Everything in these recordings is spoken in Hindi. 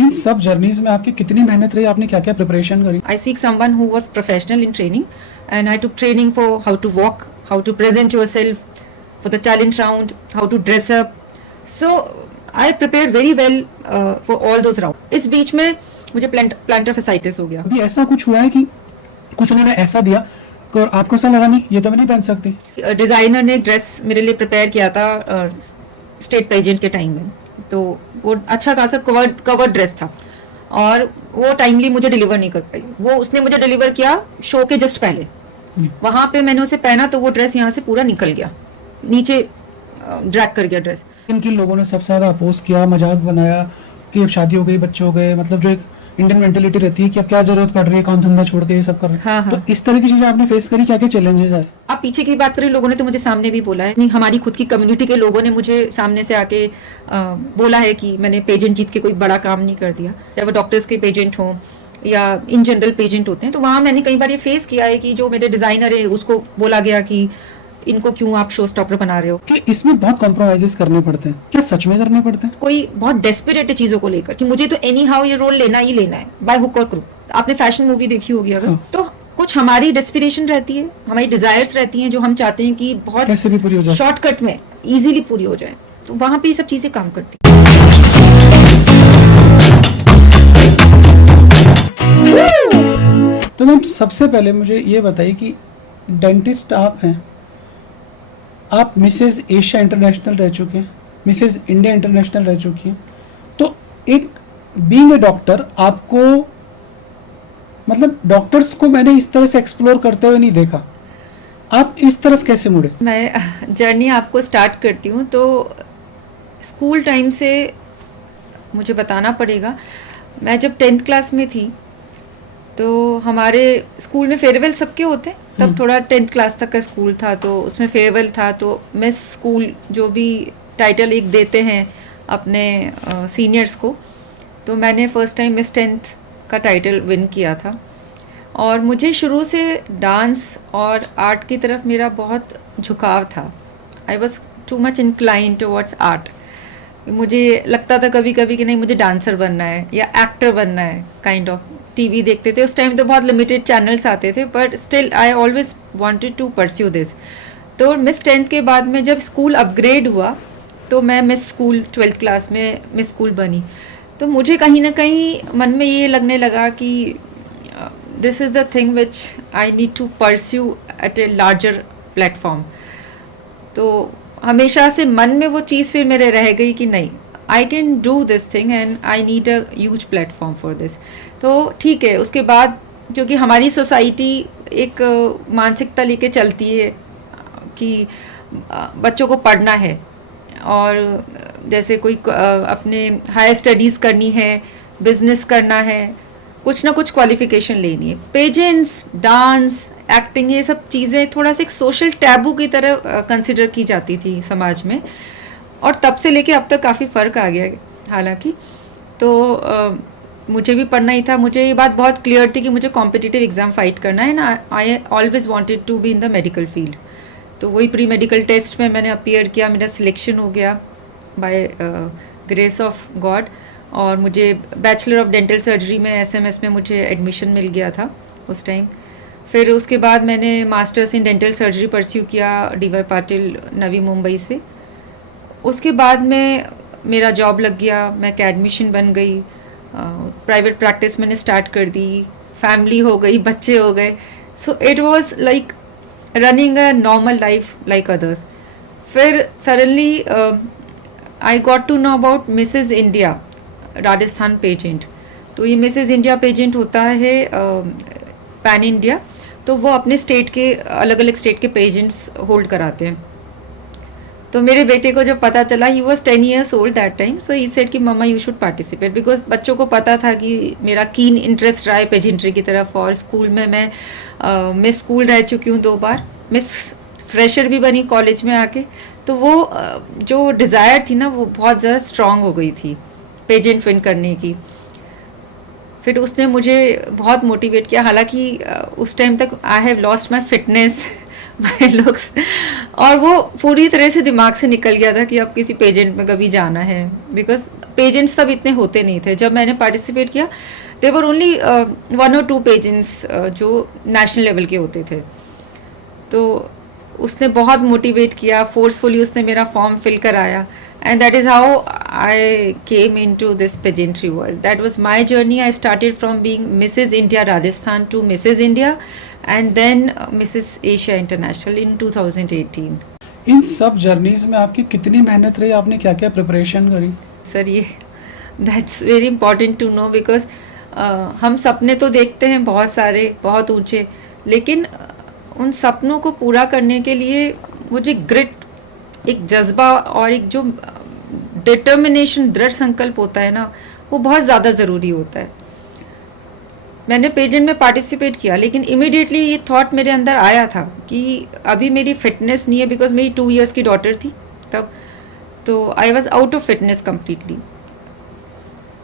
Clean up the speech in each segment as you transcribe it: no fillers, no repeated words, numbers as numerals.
इन सब जर्नीज में आपकी कितनी मेहनत रही, आपने क्या क्या प्रिपरेशन करी? I seek someone who was professional in training, and I took training for how to walk, how to present yourself, for the talent round, how to dress up. So I prepared very well for all those rounds. इस बीच में मुझे plantar fasciitis हो गया. अभी ऐसा कुछ हुआ है कि कुछ उन्होंने ऐसा दिया और आपको ऐसा लगा नहीं ये तो मैं नहीं पहन सकती? डिज़ाइनर ने ड्रेस मेरे लिए प्रिपेयर किया था स्टेट पेजेंट के टाइम में, तो वो अच्छा खासा कवर्ड ड्रेस था और वो टाइमली मुझे डिलीवर नहीं कर पाई. वो उसने मुझे डिलीवर किया शो के जस्ट पहले. वहाँ पे मैंने उसे पहना तो वो ड्रेस यहाँ से पूरा निकल गया, नीचे ड्रैग कर गया ड्रेस. किन किन लोगों ने सबसे ज़्यादा अपोज किया, मजाक बनाया कि अब शादी हो गई, बच्चे हो गए, मतलब जो एक इंडियन मेंटेलिटी रहती है कि अब क्या जरूरत पड़ रही है, काम धंधा छोड़ के ये सब कर रहे हैं. हाँ, हाँ. तो इस तरह की चीजें आपने फेस करी, क्या क्या चैलेंजेस आए? आप पीछे की बात करें, लोगों ने तो मुझे सामने भी बोला है, नहीं हमारी खुद की कम्युनिटी के लोगों ने मुझे सामने से आके बोला है कि मैंने पेजेंट जीत के कोई बड़ा काम नहीं कर दिया, चाहे वो डॉक्टर्स के पेजेंट हों या इन जनरल पेजेंट होते हैं. तो वहाँ मैंने कई बार ये फेस किया है कि जो मेरे डिज़ाइनर है उसको बोला गया कि इनको क्यों आप शो स्टॉपर बना रहे हो. कि इसमें बहुत कॉम्प्रोमाइजेस करने पड़ते हैं, क्या सच में करने पड़ते हैं? कोई बहुत डेस्परेट है चीज़ों को लेकर कि मुझे तो एनी हाउ ये रोल लेना ही लेना है, बाय हुक और क्रुक. आपने फैशन मूवी देखी होगी अगर, हाँ. तो कुछ हमारी डेस्पिरेशन रहती है, हमारी डिजायर्स रहती हैं जो हम चाहते हैं कि बहुत कैसे भी पूरी हो जाए, शॉर्टकट में इजीली पूरी हो जाए. तो वहाँ पे ये सब चीज़ें काम करती हैं. तो मैम सबसे पहले मुझे ये बताइए कि डेंटिस्ट आप हैं, आप मिसेज एशिया इंटरनेशनल रह चुके हैं, मिसेज इंडिया इंटरनेशनल रह चुकी हैं, तो एक बीइंग ए डॉक्टर आपको, मतलब डॉक्टर्स को मैंने इस तरह से एक्सप्लोर करते हुए नहीं देखा, आप इस तरफ कैसे मुड़े? मैं जर्नी आपको स्टार्ट करती हूँ. तो स्कूल टाइम से मुझे बताना पड़ेगा. मैं जब 10th क्लास में थी तो हमारे स्कूल में फेयरवेल सबके होते हैं, तब थोड़ा 10th क्लास तक का स्कूल था तो उसमें फेयरवेल था. तो मिस स्कूल जो भी टाइटल एक देते हैं अपने सीनियर्स को, तो मैंने फर्स्ट टाइम मिस 10th का टाइटल विन किया था. और मुझे शुरू से डांस और आर्ट की तरफ मेरा बहुत झुकाव था. I was too much incline towards art. मुझे लगता था कभी कभी कि नहीं मुझे डांसर बनना है या एक्टर बनना है, काइंड ऑफ. टीवी देखते थे उस टाइम तो बहुत लिमिटेड चैनल्स आते थे, but still I always wanted to pursue this. तो मिस 10th के बाद में जब स्कूल अपग्रेड हुआ तो मैं मिस स्कूल 12th क्लास में मिस स्कूल बनी. तो मुझे कहीं ना कहीं मन में ये लगने लगा कि this is the thing which I need to pursue at a larger platform. तो हमेशा से मन में वो चीज़ फिर मेरे रह गई कि नहीं, I can do this thing and I need a huge platform for this. तो ठीक है, उसके बाद क्योंकि हमारी सोसाइटी एक मानसिकता लेके चलती है कि बच्चों को पढ़ना है और जैसे कोई अपने हायर स्टडीज़ करनी है, बिजनेस करना है, कुछ ना कुछ क्वालिफिकेशन लेनी है. पेजेंट्स, डांस, एक्टिंग, ये सब चीज़ें थोड़ा सा एक सोशल टैबू की तरह कंसिडर की जाती थी समाज में. और तब से लेके अब तक काफ़ी फ़र्क आ गया हालांकि. तो मुझे भी पढ़ना ही था. मुझे ये बात बहुत क्लियर थी कि मुझे कॉम्पिटिटिव एग्ज़ाम फाइट करना है ना. I always wanted to be in the medical field. तो वही प्री मेडिकल टेस्ट में मैंने अपीयर किया, मेरा सिलेक्शन हो गया बाय ग्रेस ऑफ गॉड. और मुझे बैचलर ऑफ डेंटल सर्जरी में SMS में मुझे एडमिशन मिल गया था उस टाइम. फिर उसके बाद मैंने masters in dental surgery pursue किया DY पाटिल नवी मुंबई से. उसके बाद में मेरा जॉब लग गया, मैं अकेडमिशियन बन गई, प्राइवेट प्रैक्टिस मैंने स्टार्ट कर दी, फैमिली हो गई, बच्चे हो गए. So it was like running a normal life like others. फिर suddenly I got to know about Mrs India Rajasthan pageant. तो ये मिसेस इंडिया पेजेंट होता है पैन इंडिया. तो वो अपने स्टेट के अलग अलग स्टेट के पेजेंट्स होल्ड कराते हैं. तो मेरे बेटे को जब पता चला, he was 10 years old that time, so he said कि मम्मा यू शुड पार्टिसिपेट. बिकॉज बच्चों को पता था कि मेरा कीन इंटरेस्ट रहा है पेजेंट्री की तरफ. और स्कूल में मैं मिस स्कूल रह चुकी हूँ 2 बार, मिस फ्रेशर भी बनी कॉलेज में आके. तो वो जो डिज़ायर थी ना वो बहुत ज़्यादा स्ट्रॉन्ग हो गई थी पेजेंट विन करने की. फिर उसने मुझे बहुत मोटिवेट किया. हालांकि उस टाइम तक I have lost my fitness my looks, और वो पूरी तरह से दिमाग से निकल गया था कि अब किसी पेजेंट में कभी जाना है, बिकॉज पेजेंट्स तब इतने होते नहीं थे। जब मैंने पार्टिसिपेट किया देयर वर ओनली 1 और 2 पेजेंट्स जो नेशनल लेवल के होते थे। तो उसने बहुत मोटिवेट किया, फोर्सफुली उसने मेरा फॉर्म फिल कराया, and that is how I came into this pageantry world. That was my journey. I started from being Mrs. India Rajasthan to Mrs. India and then Mrs. Asia International in 2018. इन सब जर्नीज में आपकी कितनी मेहनत रही, आपने क्या क्या प्रिपरेशन करी? सर ये that's very important to know, because हम सपने तो देखते हैं बहुत सारे, बहुत ऊंचे, लेकिन उन सपनों को पूरा करने के लिए वो जो ग्रिट, एक जज्बा और एक जो डिटर्मिनेशन, दृढ़ संकल्प होता है ना, वो बहुत ज़्यादा ज़रूरी होता है। मैंने पेजेंट में पार्टिसिपेट किया, लेकिन इमीडिएटली ये थॉट मेरे अंदर आया था कि अभी मेरी फिटनेस नहीं है, बिकॉज मेरी 2 इयर्स की डॉटर थी तब, तो I was out of fitness completely.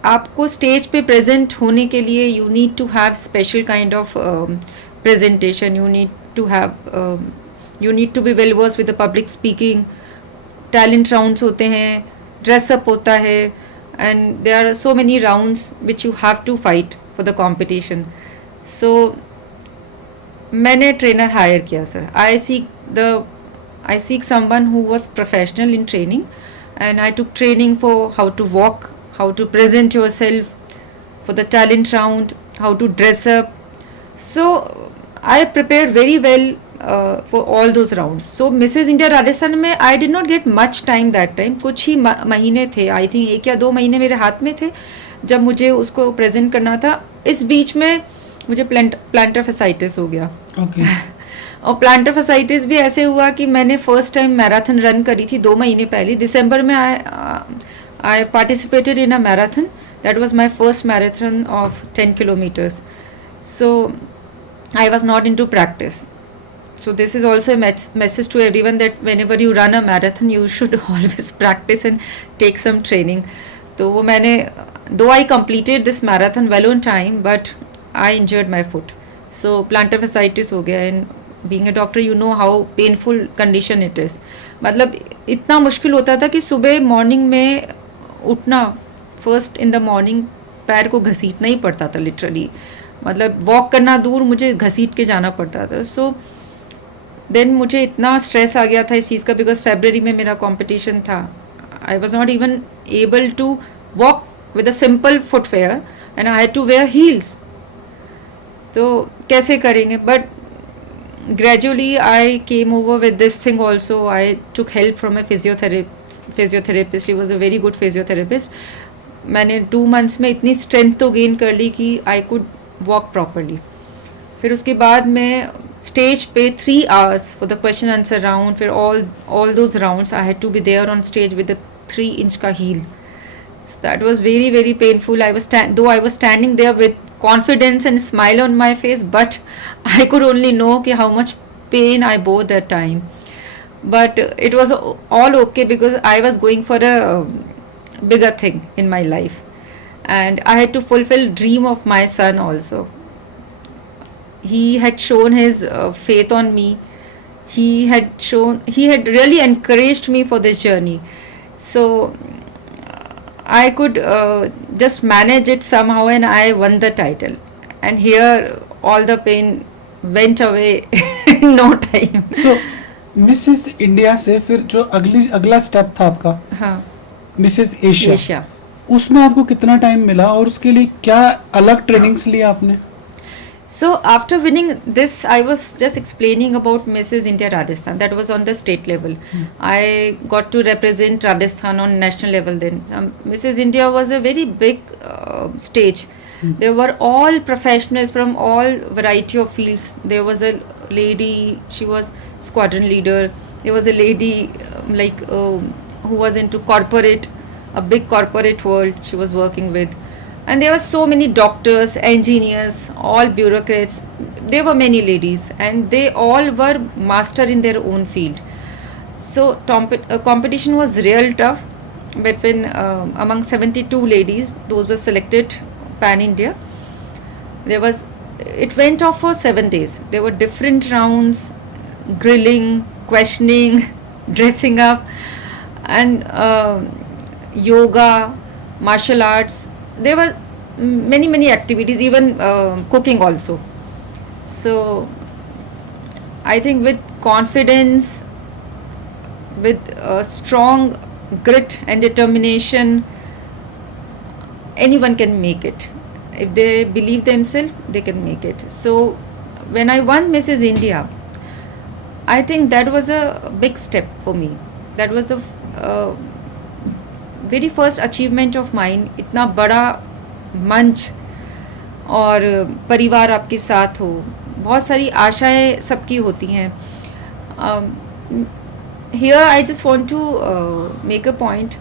आपको स्टेज पे प्रेजेंट होने के लिए you need to have special kind of presentation, you need to be well versed with the public speaking, talent rounds होते हैं, ड्रेसअप होता है, and there are so many rounds which you have to fight for the competition. So मैंने ट्रेनर हायर किया sir. I seek someone who was professional in training, and I took training for how to walk, how to present yourself, for the talent round, how to dress up. So I prepared very well for all those rounds. So Mrs. India Rajasthan में I did not get much time that time. कुछ ही महीने थे, I think 1 या 2 महीने मेरे हाथ में थे जब मुझे उसको प्रेजेंट करना था। इस बीच में मुझे प्लांटर फसाइटिस हो गया। Okay. और प्लांटर फसाइटिस भी ऐसे हुआ कि मैंने फर्स्ट टाइम मैराथन रन करी थी 2 महीने पहले, दिसंबर में I participated in a marathon. That was my first marathon of 10 kilometres. So I was not into practice. So this is also a message to everyone that whenever you run a marathon, you should always practice and take some training. तो वो मैंने, though I completed this marathon well on time, but I injured my foot. So plantar fasciitis हो गया, and being a doctor you know how painful condition it is. मतलब इतना मुश्किल होता था कि सुबह मॉर्निंग में उठना, फर्स्ट इन द मॉर्निंग पैर को घसीटना ही पड़ता था लिटरली, मतलब वॉक करना दूर, मुझे घसीट के जाना पड़ता था. सो देन मुझे इतना स्ट्रेस आ गया था इस चीज़ का, बिकॉज फरवरी में मेरा कंपटीशन था. I was not even able to walk with a simple footwear and I had to wear heels. तो कैसे करेंगे, but gradually I came over with this thing also. I took help from a physiotherapist. She was a very good physiotherapist. मैंने 2 months में इतनी strength तो gain कर ली कि I could walk properly. फिर उसके बाद मैं stage पे 3 hours for the question answer round, फिर all those rounds I had to be there on stage with a 3-inch का heel. So that was very very painful. Though I was standing there with confidence and smile on my face, but I could only know how much pain I bore that time. But it was all okay because I was going for a bigger thing in my life, and I had to fulfill dream of my son also. He had shown his faith on me. He had really encouraged me for this journey. So I could just manage it somehow, and I won the title. And here all the pain went away in no time. So Mrs India से फिर जो अगला स्टेप था आपका, हाँ, मिसेस एशिया, एशिया, उसमें आपको कितना टाइम मिला और उसके लिए क्या अलग ट्रेनिंग्स लिया आपने? So after winning this, I was just explaining about Mrs. India Rajasthan. That was on the state level. I got to represent Rajasthan on national level then. Mrs. India was a very big stage. There were all professionals from all variety of fields. There was a lady, she was squadron leader. There was a lady who was into corporate, a big corporate world she was working with. And there were so many doctors, engineers, all bureaucrats. There were many ladies, and they all were master in their own field. So competition was real tough between among 72 ladies. Those were selected pan India. It went off for 7 days. There were different rounds, grilling, questioning, dressing up, and yoga, martial arts. There were many activities, even cooking also. So I think with confidence, with strong grit and determination, anyone can make it. If they believe themselves, they can make it. So when I won Mrs. India, I think that was a big step for me. That was the very first achievement of mine. इतना बड़ा मंच और परिवार आपके साथ हो, बहुत सारी आशाएं सबकी होती हैं. Here I just want to make a point.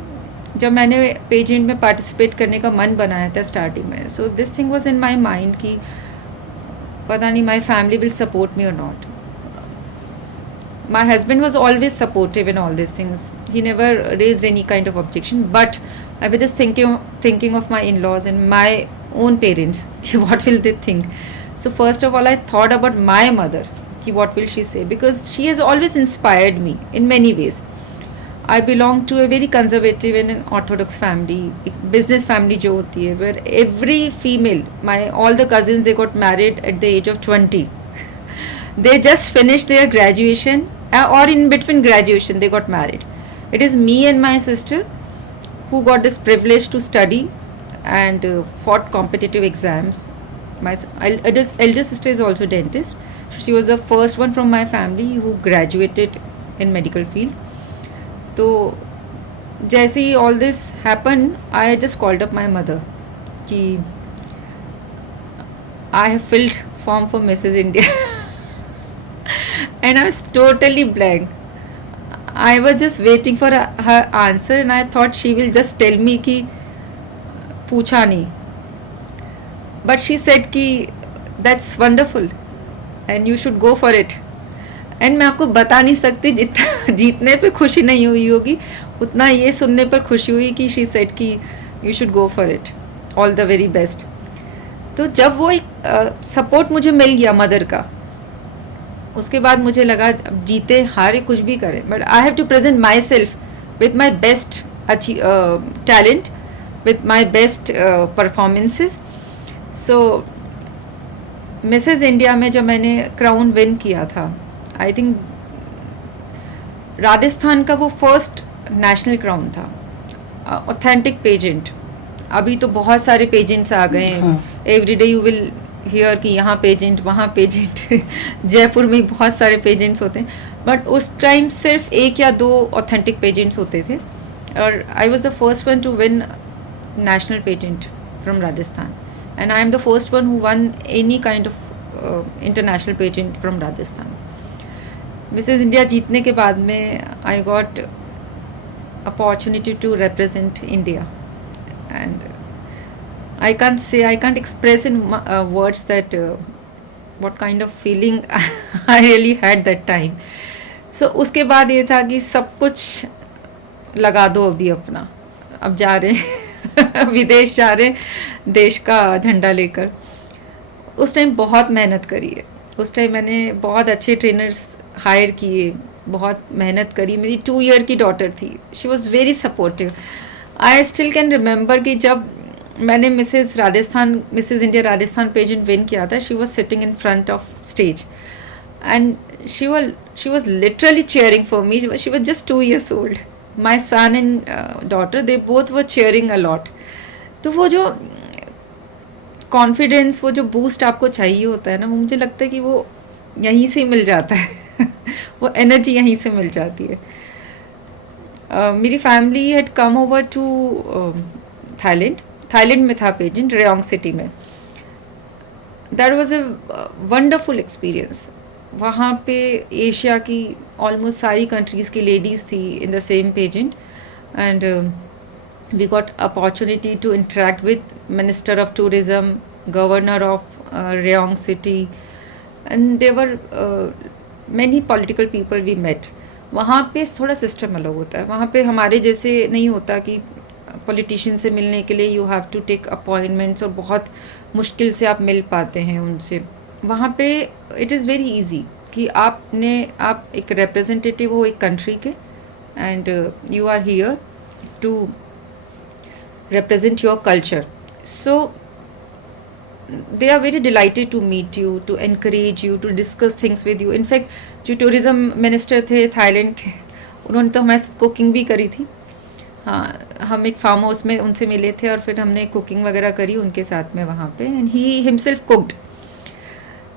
जब मैंने पेजेंट में पार्टिसिपेट करने का मन बनाया था स्टार्टिंग में, so this thing was in my mind कि पता नहीं my family will support me और not. My husband was always supportive in all these things. He never raised any kind of objection. But I was just thinking of my in-laws and my own parents. What will they think? So first of all, I thought about my mother. What will she say? Because she has always inspired me in many ways. I belong to a very conservative and an orthodox family, business family जो होती है, where every female, all the cousins, they got married at the age of 20. They just finished their graduation or in between graduation they got married. It is me and my sister who got this privilege to study and fought competitive exams. My elder sister is also dentist. She was the first one from my family who graduated in medical field. तो जैसे ही all this happened, I just called up my mother कि I have filled form for Mrs. India. And I was totally blank. I was just waiting for her answer and I thought she will just tell me कि पूछा नहीं. But she said कि that's wonderful and you should go for it. And मैं आपको बता नहीं सकती जितना जीतने पे खुशी नहीं हुई होगी, उतना ये सुनने पर खुशी हुई कि she said कि you should go for it. All the very best. तो जब वो एक सपोर्ट मुझे मिल गया मदर का, उसके बाद मुझे लगा अब जीते हारे कुछ भी करें, but I have to present myself with my best talent, with my best performances. So Mrs India में जब मैंने क्राउन विन किया था, आई थिंक राजस्थान का वो फर्स्ट नेशनल क्राउन था, ऑथेंटिक पेजेंट. अभी तो बहुत सारे पेजेंट्स आ गए हैं. Every day you will hear कि यहाँ पेजेंट, वहाँ पेजेंट. जयपुर में बहुत सारे पेजेंट्स होते हैं, बट उस टाइम सिर्फ एक या दो ऑथेंटिक पेजेंट्स होते थे. और I was the first one to win national pageant from Rajasthan, and I am the first one who won any kind of international pageant from Rajasthan. Mrs India जीतने के बाद में I got opportunity to represent India, and I can't express in words that what kind of feeling I really had that time. So उसके बाद ये था कि सब कुछ लगा दो अभी अपना, अब जा रहे हैं विदेश जा रहे हैं देश का झंडा लेकर. उस टाइम बहुत मेहनत करी है. उस टाइम मैंने बहुत अच्छे ट्रेनर्स हायर किए, बहुत मेहनत करी. मेरी 2 ईयर की डॉटर थी. She was very supportive. I still can remember कि जब मैंने Mrs India Rajasthan pageant win किया था, she was sitting in front of stage and she was literally cheering for me. She was just 2 years old. My son and daughter, they both were cheering a lot. तो वो जो कॉन्फिडेंस, वो जो बूस्ट आपको चाहिए होता है ना, वो मुझे लगता है कि वो यहीं से मिल जाता है. वो एनर्जी यहीं से मिल जाती है. मेरी family had come over to Thailand में था पेजेंट, रेयोंग सिटी में. That was a wonderful experience. वहाँ पे एशिया की ऑलमोस्ट सारी कंट्रीज़ की लेडीज़ थी in the same pageant, and we got opportunity to interact with minister of tourism, governor of Rayong city, and there were many political people we met. वहाँ पे थोड़ा सिस्टम अलग होता है. वहाँ पे हमारे जैसे नहीं होता कि पॉलिटिशियन से मिलने के लिए you have to take appointments और बहुत मुश्किल से आप मिल पाते हैं उनसे. वहाँ पे इट इज़ वेरी इजी कि आप एक रिप्रेजेंटेटिव हो एक कंट्री के, and you are here to represent your culture. So they are very delighted to meet you, to encourage you, to discuss things with you. In fact, जो टूरिज़म मिनिस्टर थे थाईलैंड के, उन्होंने तो हमारे साथ कुकिंग भी करी थी. हाँ, हम एक फार्म हाउस में उनसे मिले थे और फिर हमने कुकिंग वगैरह करी उनके साथ में वहाँ पे, एंड ही हिमसेल्फ कुक्ड.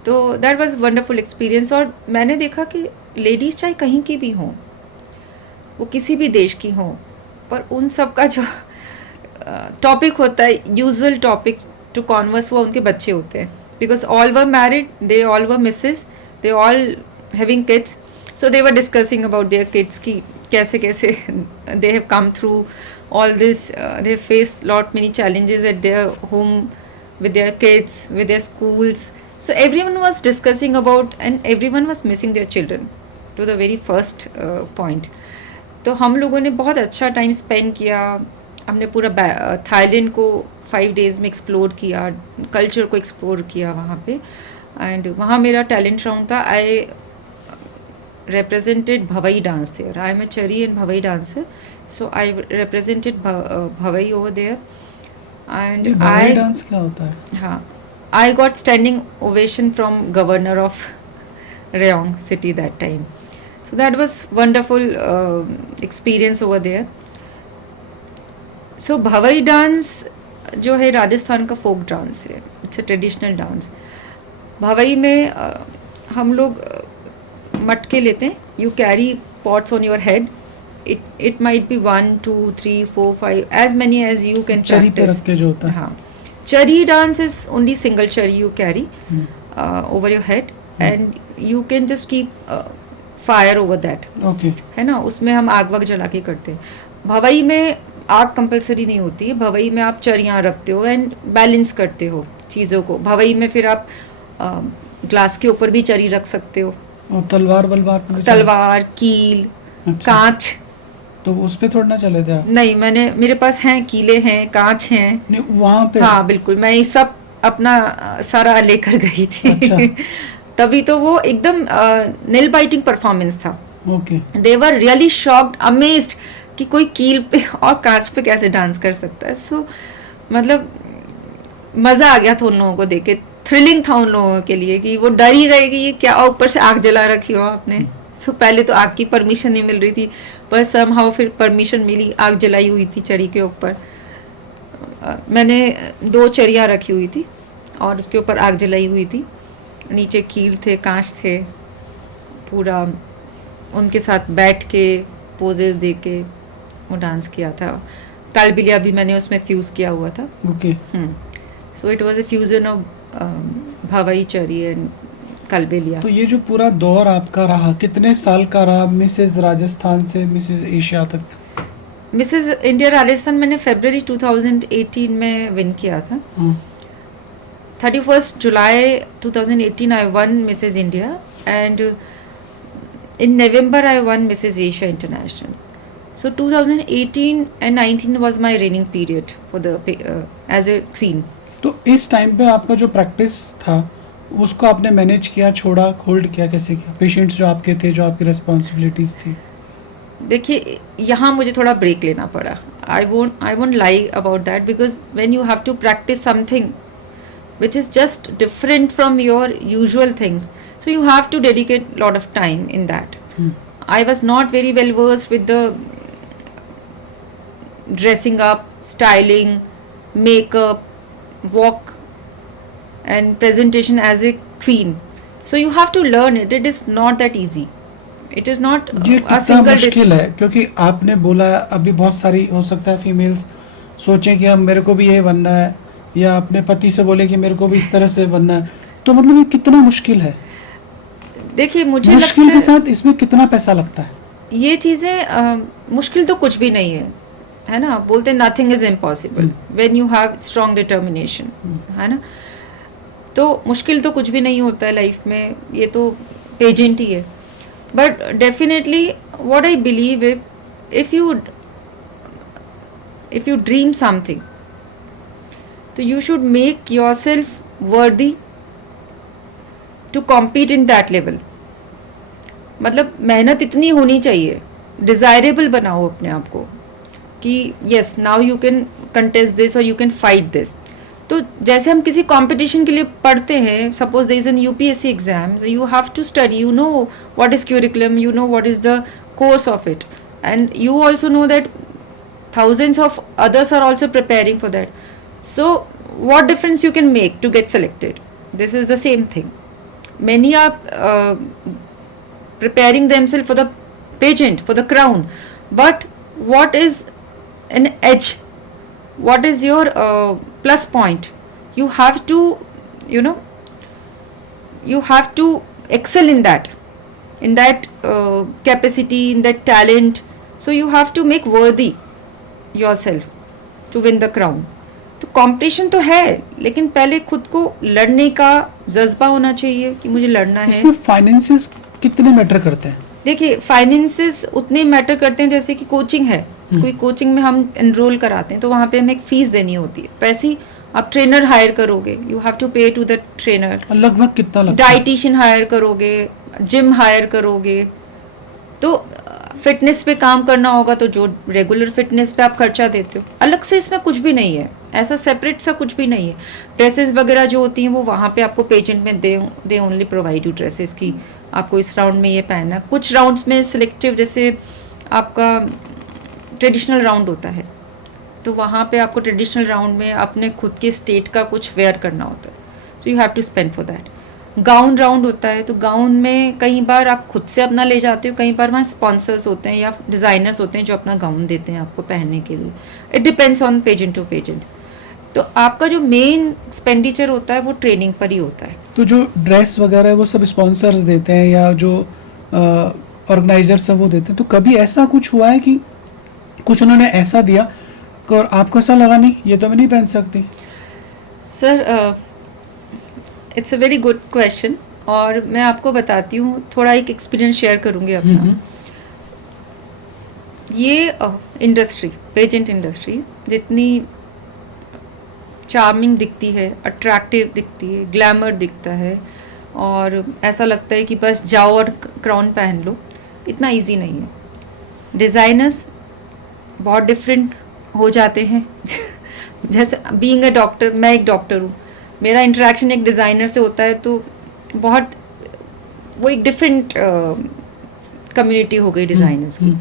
तो दैट वाज वंडरफुल एक्सपीरियंस. और मैंने देखा कि लेडीज़ चाहे कहीं की भी हों, वो किसी भी देश की हों, पर उन सब का जो टॉपिक होता है, यूजुअल टॉपिक टू कॉन्वर्स, वो उनके बच्चे होते हैं. Because all were married, they all were Mrs, they all having kids. So they were discussing about their kids की कैसे कैसे they have come through all this, they have face lot many challenges eight their home with their kids, with their schools. So everyone was discussing about, and everyone was missing their children to the very first point. तो हम लोगों ने बहुत अच्छा टाइम स्पेंड किया. हमने पूरा थाईलैंड को 5 days में एक्सप्लोर किया, कल्चर को एक्सप्लोर किया वहाँ पे. एंड वहाँ मेरा टैलेंट राउंड था. आई represented Bhavai dance there. I am a Chari and Bhavai dancer, so I represented Bhavai over there. And ये Bhavai dance क्या होता है? हाँ, I got standing ovation from governor of Rayong city that time. So that was wonderful experience over there. So Bhavai dance जो है राजस्थान का फोक डांस है. It's a traditional dance. Bhavai में हम लोग मटके लेते हैं. You carry pots on your head. It might be 1, 2, 3, 4, 5, as many as you can चरी पे practice. रख के जो होता है. हाँ, chari dance is only single chari you carry over your head, and you can just keep fire over that. Okay. है ना, उसमें हम आग वाग जला के करते हैं. भवई में आग कंपलसरी नहीं होती है. भवई में आप चरियाँ रखते हो एंड बैलेंस करते हो चीज़ों को. भवई में फिर आप ग्लास के ऊपर भी चरी रख सकते हो. और तलवार बलवार पे भी तलवार, कील, अच्छा. कांच. तो उस पे थोड़ा ना चले थे आप? नहीं, मेरे पास हैं, कीले हैं, कांच हैं. नहीं, वहाँ पे? हाँ बिल्कुल, मैं ये सब अपना सारा लेकर गई थी. अच्छा. तभी तो वो एकदम नेल बाइटिंग परफॉर्मेंस था. Okay. They were really shocked, amazed कि कोई कील पे और कांच पे कैसे डांस कर सकता है. सो मतलब मज़ा आ गया था उन लोगों को देख के. थ्रिलिंग था उन लोगों के लिए कि वो डर ही गए कि ये क्या, ऊपर से आग जला रखी हो आपने. सो पहले तो आग की परमिशन नहीं मिल रही थी, पर समहाउ फिर परमिशन मिली. आग जलाई हुई थी चरी के ऊपर. मैंने 2 चरियाँ रखी हुई थी और उसके ऊपर आग जलाई हुई थी. नीचे कील थे, कांच थे. पूरा उनके साथ बैठ के पोजेस दे के वो डांस किया था. कालबिलिया भी मैंने उसमें फ्यूज़ किया हुआ था. Okay. So it was a fusion of Bhavai, चरी एंड कालबिलिया. तो ये जो पूरा दौर आपका रहा, कितने साल का रहा, मिसेज राजस्थान से मिसेज एशिया तक? मिसेज इंडिया राजस्थान मैंने फरवरी 2018 में विन किया था. 31st July 2018 I won Mrs. India, and in November I won Mrs. Asia International. So 2018 and 19 was my reigning period for the as a queen. तो इस टाइम पे आपका जो प्रैक्टिस था उसको आपने मैनेज किया, छोड़ा, होल्ड किया, कैसे किया? पेशेंट्स जो आपके थे, जो आपकी रिस्पॉन्सिबिलिटीज थी? देखिए, यहाँ मुझे थोड़ा ब्रेक लेना पड़ा. I won't lie about that, because when you have to practise something which is just different from your usual things, so you have to dedicate a lot of time in that. I was not very well versed with the dressing up, styling, makeup, walk and presentation as a queen, so you have to learn it. It is not that easy. It is not ये a कितना single मुश्किल है, क्योंकि आपने बोला अभी बहुत सारी हो सकता है फीमेल्स सोचें कि हम, मेरे को भी ये बनना है, या अपने पति से बोले कि मेरे को भी इस तरह से बनना है. तो मतलब ये कितना मुश्किल है. देखिए, मुझे मुश्किल लगता के साथ इसमें कितना पैसा लगता है? ये चीज़ें मुश्किल तो कुछ भी नहीं है ना. बोलते हैं nothing is impossible when you have strong determination, है ना. तो मुश्किल तो कुछ भी नहीं होता है लाइफ में, ये तो पेजेंट ही है. But definitely what I believe, if you dream something, तो you should make yourself worthy to compete in that level. मतलब मेहनत इतनी होनी चाहिए, डिज़ायरेबल बनाओ अपने आप को कि yes now you can contest this और यू कैन फाइट दिस। तो जैसे हम किसी कंपटीशन के लिए पढ़ते हैं, suppose there is an UPSC exam, you have to study, you know what is curriculum, you know what is the course of it, and you also know that thousands of others are also preparing for that. So what difference you can make to get selected? This is the same thing. Many are preparing themselves for the pageant, for the crown, but what is an edge, what is your plus point? You have to, you know, you have to excel in that, capacity, in that talent. So you have to make worthy yourself to win the crown. तो कंपटीशन तो है, लेकिन पहले खुद को लड़ने का जज्बा होना चाहिए कि मुझे लड़ना है। इसमें फाइनेंसेस कितने मैटर करते हैं? देखिए, फाइनेंसेस उतने मैटर करते हैं जैसे कि कोचिंग है, कोई कोचिंग में हम एनरोल कराते हैं तो वहाँ पे हमें एक फीस देनी होती है, पैसे आप ट्रेनर हायर करोगे, यू हैव टू पे टू द ट्रेनर। लगभग कितना लगता है? डाइटिशियन हायर करोगे, जिम हायर करोगे, तो फिटनेस पे काम करना होगा तो जो रेगुलर फिटनेस पे आप खर्चा देते हो, अलग से इसमें कुछ भी नहीं है, ऐसा सेपरेट सा कुछ भी नहीं है। ड्रेसेस वगैरह जो होती हैं वो वहाँ पे आपको पेजेंट में they only provide you dresses की, आपको इस राउंड में ये पहनना है। कुछ राउंड्स में सिलेक्टिव, जैसे आपका ट्रेडिशनल राउंड होता है तो वहाँ पे आपको ट्रेडिशनल राउंड में अपने खुद के स्टेट का कुछ वेयर करना होता है, so you have to spend for that. Gown round होता है तो गाउन में कई बार आप खुद से अपना ले जाते हो, कई बार वहाँ स्पॉन्सर्स होते हैं या डिज़ाइनर्स होते हैं जो अपना गाउन देते हैं आपको पहनने के लिए। It depends on pageant to pageant. तो आपका जो मेन एक्सपेंडिचर होता है वो ट्रेनिंग पर ही होता है। तो जो ड्रेस वगैरह है वो सब स्पॉन्सर्स देते हैं या जो ऑर्गेनाइजर्स सब वो देते हैं, तो कभी ऐसा कुछ हुआ है कि कुछ उन्होंने ऐसा दिया और आपको ऐसा लगा नहीं ये तो मैं नहीं पहन सकती? Sir, it's a very good question, और मैं आपको बताती हूँ, थोड़ा एक एक्सपीरियंस शेयर करूँगी अपना। ये इंडस्ट्री, पेजेंट इंडस्ट्री जितनी चार्मिंग दिखती है, अट्रैक्टिव दिखती है, ग्लैमर दिखता है और ऐसा लगता है कि बस जाओ और क्राउन पहन लो, इतना इजी नहीं है। डिज़ाइनर्स बहुत डिफरेंट हो जाते हैं। जैसे बीइंग अ डॉक्टर, मैं एक डॉक्टर हूँ, मेरा इंटरेक्शन एक डिज़ाइनर से होता है तो बहुत वो एक डिफरेंट कम्युनिटी हो गई डिज़ाइनर्स की।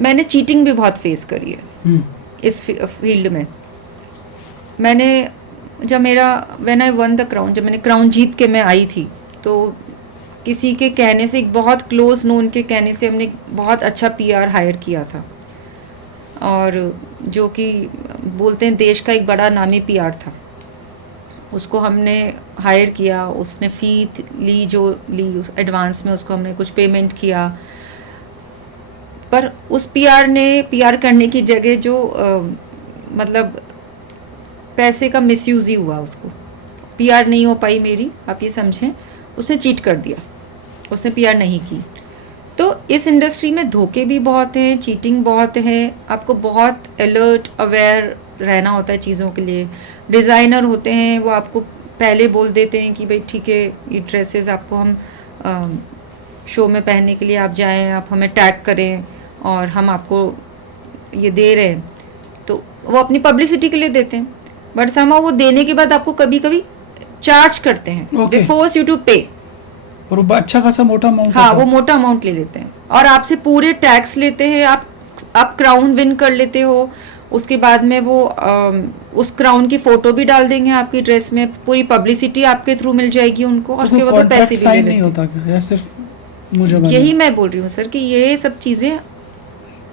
मैंने चीटिंग भी बहुत फेस करी है इस फील्ड में। मैंने जब मेरा when I one the crown, जब मैंने क्राउन जीत के मैं आई थी, तो किसी के कहने से, एक बहुत क्लोज नोन के कहने से हमने बहुत अच्छा पीआर हायर किया था, और जो कि बोलते हैं देश का एक बड़ा नामी पीआर था। उसको हमने हायर किया, उसने फ़ी ली, जो ली एडवांस में उसको हमने कुछ पेमेंट किया, पर उस पीआर ने पीआर करने की जगह जो मतलब पैसे का मिसयूज़ ही हुआ, उसको पीआर नहीं हो पाई मेरी, आप ये समझें, उसने चीट कर दिया, उसने पीआर नहीं की। तो इस इंडस्ट्री में धोखे भी बहुत हैं, चीटिंग बहुत है, आपको बहुत अलर्ट अवेयर रहना होता है चीज़ों के लिए। डिज़ाइनर होते हैं, वो आपको पहले बोल देते हैं कि भाई ठीक है, ये ड्रेसेस आपको हम शो में पहनने के लिए आप जाएं, आप हमें टैग करें और हम आपको ये दे रहे हैं, तो वो अपनी पब्लिसिटी के लिए देते हैं। बट समा वो देने के बाद आपको कभी कभी चार्ज करते हैं, दे फोर्स यू टू पे, और वो अच्छा खासा मोटा अमाउंट, हाँ वो मोटा अमाउंट ले लेते हैं और आपसे पूरे टैक्स लेते हैं। आप क्राउन विन कर लेते हो, उसके बाद में वो उस क्राउन की फोटो भी डाल देंगे आपकी ड्रेस में, पूरी पब्लिसिटी आपके थ्रू मिल जाएगी उनको, और उसके बाद वो पैसे भी ले लेते हैं। नहीं होता क्या, या सिर्फ मुझे यही मैं बोल रही हूँ सर कि ये सब चीज़ें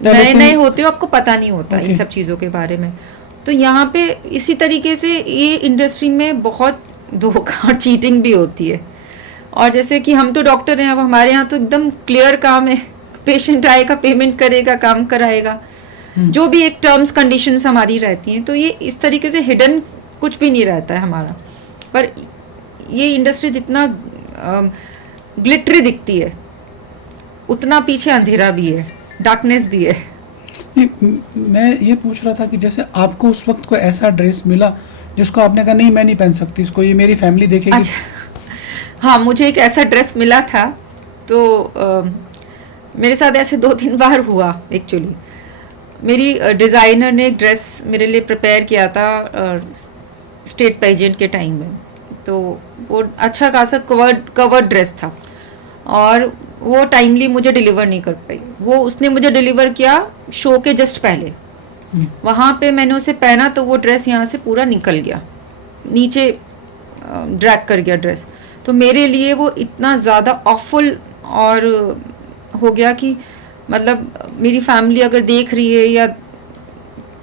नए नए होते हो, आपको पता नहीं होता इन सब चीज़ों के बारे में। तो यहाँ पे इसी तरीके से ये इंडस्ट्री में बहुत धोखा और चीटिंग भी होती है। और जैसे कि हम तो डॉक्टर हैं, अब हमारे यहाँ तो एकदम क्लियर काम है, पेशेंट आएगा, पेमेंट करेगा, काम कराएगा, जो भी एक टर्म्स कंडीशंस हमारी रहती हैं। तो ये इस तरीके से हिडन कुछ भी नहीं रहता है हमारा। पर ये इंडस्ट्री जितना ग्लिटरी दिखती है, उतना पीछे अंधेरा भी है, डार्कनेस भी है। मैं ये पूछ रहा था कि जैसे आपको उस वक्त कोई ऐसा ड्रेस मिला जिसको आपने कहा नहीं मैं नहीं पहन सकती इसको, ये मेरी फैमिली देखेगी। अच्छा, हाँ मुझे एक ऐसा ड्रेस मिला था, तो मेरे साथ ऐसे 2-3 बार हुआ एक्चुअली। मेरी डिज़ाइनर ने एक ड्रेस मेरे लिए प्रिपेयर किया था स्टेट पेजेंट के टाइम में, तो वो अच्छा खासा कवर्ड ड्रेस था और वो टाइमली मुझे डिलीवर नहीं कर पाई। वो उसने मुझे डिलीवर किया शो के जस्ट पहले। वहाँ पे मैंने उसे पहना तो वो ड्रेस यहाँ से पूरा निकल गया, नीचे ड्रैग कर गया ड्रेस। तो मेरे लिए वो इतना ज़्यादा ऑफुल और हो गया कि मतलब मेरी फैमिली अगर देख रही है या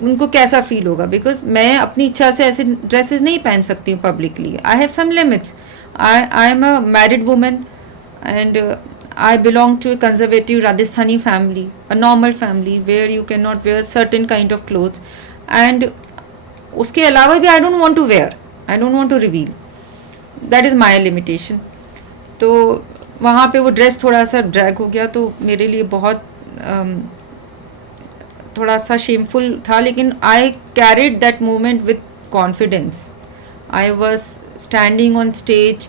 उनको कैसा फील होगा, बिकॉज मैं अपनी इच्छा से ऐसे ड्रेसेस नहीं पहन सकती हूँ publicly. I have some limits. I am a married women and I belong to a conservative Rajasthani family, a normal family where you cannot wear certain kind of clothes, and उसके अलावा भी I don't want to wear, I don't want to reveal, that is my limitation. तो वहाँ पे वो ड्रेस थोड़ा सा ड्रैग हो गया, तो मेरे लिए बहुत थोड़ा सा शेमफुल था, लेकिन I carried that moment with confidence. I was standing on stage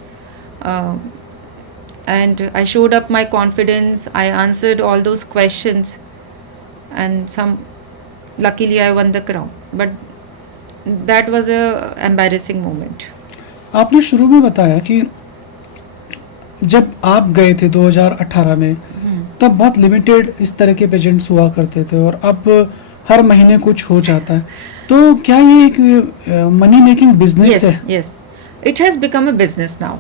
and I showed up my confidence. I answered all those questions and luckily I won the crown, but that was a embarrassing moment. आपने शुरू में बताया कि जब आप गए थे 2018 में, तब बहुत लिमिटेड इस तरह के पेजेंट्स हुआ करते थे और अब हर महीने कुछ हो जाता है। तो क्या ये एक मनी मेकिंग बिजनेस है? Yes, it has become a business now.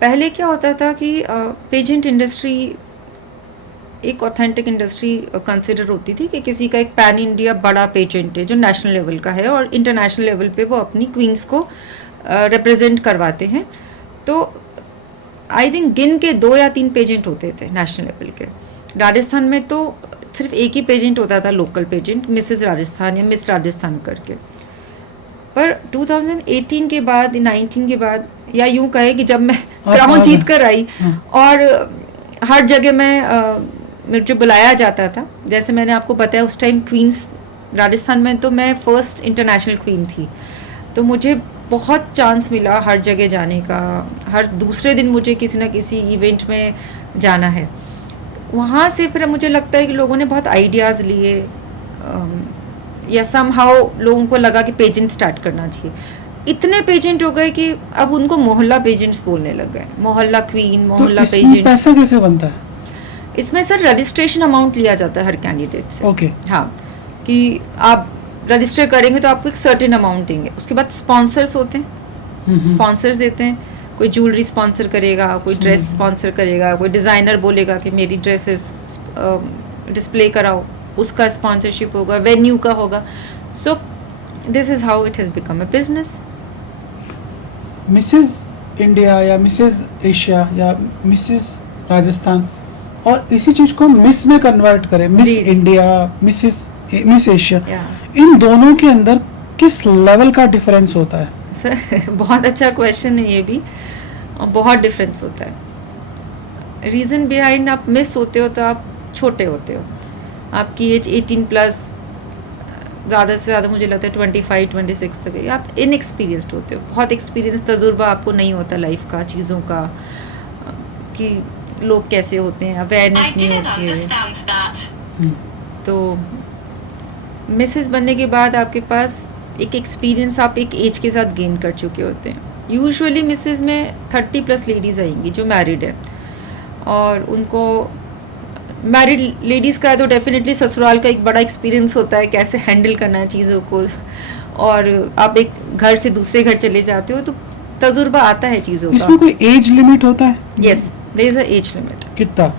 पहले क्या होता था कि पेजेंट इंडस्ट्री एक ऑथेंटिक इंडस्ट्री कंसिडर होती थी कि किसी का एक पैन इंडिया बड़ा पेजेंट है जो नेशनल लेवल का है और इंटरनेशनल लेवल पे वो अपनी क्वींस को रिप्रेजेंट करवाते हैं। तो आई थिंक गिन के 2 या 3 पेजेंट होते थे नेशनल लेवल के। राजस्थान में तो सिर्फ एक ही पेजेंट होता था, लोकल पेजेंट, मिसेस राजस्थान या मिस राजस्थान करके। पर 2018 के बाद 19 के बाद, या यूं कहे कि जब मैं क्राउन जीत कर आई और हर जगह मुझे बुलाया जाता था, जैसे मैंने आपको बताया उस टाइम क्वींस राजस्थान में तो मैं फर्स्ट इंटरनेशनल क्वीन थी, तो मुझे बहुत चांस मिला हर जगह जाने का। हर दूसरे दिन मुझे किसी ना किसी इवेंट में जाना है। वहाँ से फिर मुझे लगता है कि लोगों ने बहुत आइडियाज़ लिए या समहाउ लोगों को लगा कि पेजेंट स्टार्ट करना चाहिए। इतने पेजेंट हो गए कि अब उनको मोहल्ला पेजेंट्स बोलने लग गए, मोहल्ला क्वीन, मोहल्ला पेजेंट। पैसा कैसे बनता है इसमें? सर रजिस्ट्रेशन अमाउंट लिया जाता है हर कैंडिडेट से। ओके। हाँ, कि आप रजिस्टर करेंगे तो आपको एक सर्टेन अमाउंट देंगे। उसके बाद स्पॉन्सर्स होते हैं, स्पॉन्सर्स देते हैं। कोई ज्वेलरी स्पॉन्सर करेगा, कोई ड्रेस स्पॉन्सर करेगा, कोई डिज़ाइनर बोलेगा कि मेरी ड्रेसेस डिस्प्ले कराओ, उसका स्पॉन्सरशिप होगा, वेन्यू का होगा। So this is how it has become a business. Mrs India या मिसेस एशिया या मिसेस राजस्थान, और इसी चीज को हम मिस में कन्वर्ट करें, मिस इंडिया, मिस एशिया, इन दोनों के अंदर किस लेवल का डिफरेंस होता है? सर बहुत अच्छा क्वेश्चन है ये भी, और बहुत डिफरेंस होता है। रीज़न बिहाइंड, आप मिस होते हो तो आप छोटे होते हो, आपकी एज 18+, ज़्यादा से ज़्यादा मुझे लगता है 25-26 तक है। आप इनएक्सपीरियंस्ड होते हो, बहुत एक्सपीरियंस तजुर्बा आपको नहीं होता लाइफ का, चीज़ों का, कि लोग कैसे होते हैं, अवेयरनेस नहीं होती है। तो मिसेस बनने के बाद आपके पास एक एक्सपीरियंस आप एक एज के साथ गेन कर चुके होते हैं। यूजुअली मिसेस में 30+ लेडीज़ आएंगी जो मैरिड है, और उनको मैरिड लेडीज़ का है तो डेफिनेटली ससुराल का एक बड़ा एक्सपीरियंस होता है, कैसे हैंडल करना है चीज़ों को, और आप एक घर से दूसरे घर चले जाते हो तो तजुर्बा आता है चीज़ों का। इसमें कोई एज लिमिट होता है? Yes, there is a age limit. कितना?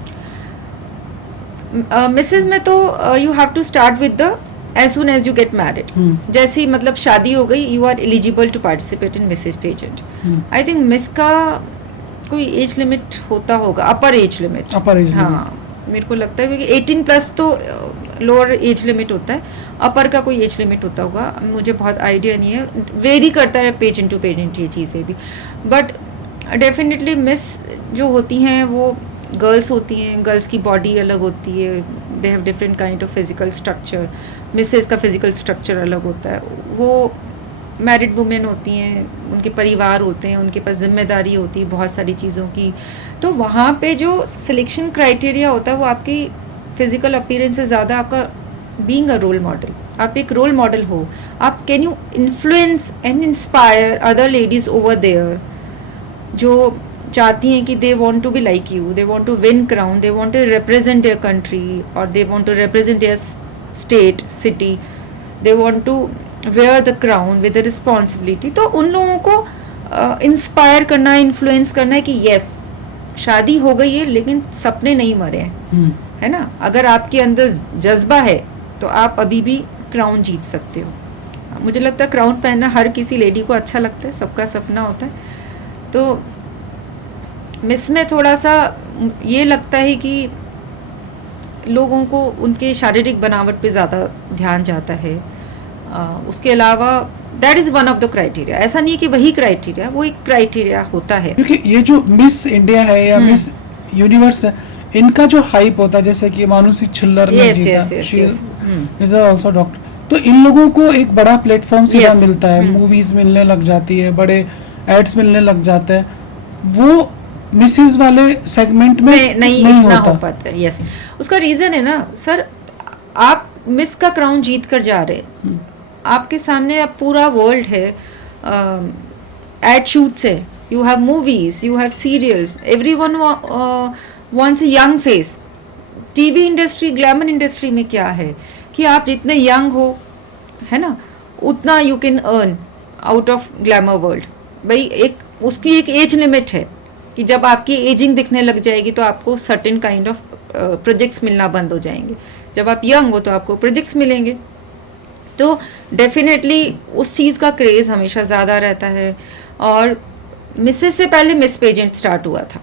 मिसेस में तो you have to start with the as soon as you get married. जैसे ही मतलब शादी हो गई, you are eligible to participate in Mrs pageant. I think Miss का कोई एज लिमिट होता होगा, अपर एज लिमिट। हाँ, मेरे को लगता है क्योंकि 18+ तो लोअर एज लिमिट होता है, अपर का कोई एज लिमिट होता होगा, मुझे बहुत आइडिया नहीं है, वेरी करता है पेजेंट टू पेजेंट ये चीज़ें भी। बट डेफिनेटली मिस जो होती हैं वो गर्ल्स होती हैं, गर्ल्स की बॉडी अलग होती है, they have different kind of physical structure. Mrs का फिजिकल स्ट्रक्चर अलग होता है, वो मैरिड वुमेन होती हैं, उनके परिवार होते हैं, उनके पास जिम्मेदारी होती है बहुत सारी चीज़ों की, तो वहाँ पे जो सिलेक्शन क्राइटेरिया होता है वो आपकी फिज़िकल अपीयरेंस से ज़्यादा आपका बीइंग अ रोल मॉडल, आप एक रोल मॉडल हो, आप can you influence and inspire other ladies over there जो चाहती हैं कि they want to be like you, they want to win crown, they want to represent their country और they want to represent their state city, they want to wear the crown with the responsibility. तो उन लोगों को इंस्पायर करना है, इन्फ्लुएंस करना है कि यस शादी हो गई है लेकिन सपने नहीं मरे हैं, है ना। अगर आपके अंदर जज्बा है तो आप अभी भी क्राउन जीत सकते हो। मुझे लगता है क्राउन पहनना हर किसी लेडी को अच्छा लगता है, सबका सपना होता है। तो मिस में थोड़ा सा ये लगता है कि लोगों को उनके शारीरिक बनावट पे ज़्यादा ध्यान जाता है। उसके अलावा that is one of the criteria, ऐसा नहीं है कि वही क्राइटेरिया, वो एक क्राइटेरिया होता है। क्योंकि ये जो मिस इंडिया है या मिस यूनिवर्स है, इनका जो हाइप होता है, जैसे कि मानुषी छिल्लर ने जीता, शी इज आल्सो डॉक्टर, तो इन लोगों को एक बड़ा प्लेटफॉर्म सीधा मिलता है, मूवीज मिलने लग जाती है, बड़े एड्स मिलने लग जाते हैं, वो मिसेस वाले सेगमेंट में नहीं होता। हो पाता है। यस, उसका रीजन है ना सर, आप मिस का क्राउन जीत कर जा रहे हैं, आपके सामने अब पूरा वर्ल्ड है, एड शूट्स है, you have movies, you have serials, everyone wants a young face. TV industry, glamour industry में क्या है कि आप जितने यंग हो, है ना, उतना you can earn out of glamour world. भाई एक उसकी एक एज लिमिट है कि जब आपकी एजिंग दिखने लग जाएगी तो आपको सर्टेन काइंड ऑफ प्रोजेक्ट्स मिलना बंद हो जाएंगे। जब आप यंग हो तो आपको प्रोजेक्ट्स मिलेंगे। तो डेफिनेटली उस चीज़ का क्रेज़ हमेशा ज़्यादा रहता है। और मिसेस से पहले मिस पेजेंट स्टार्ट हुआ था,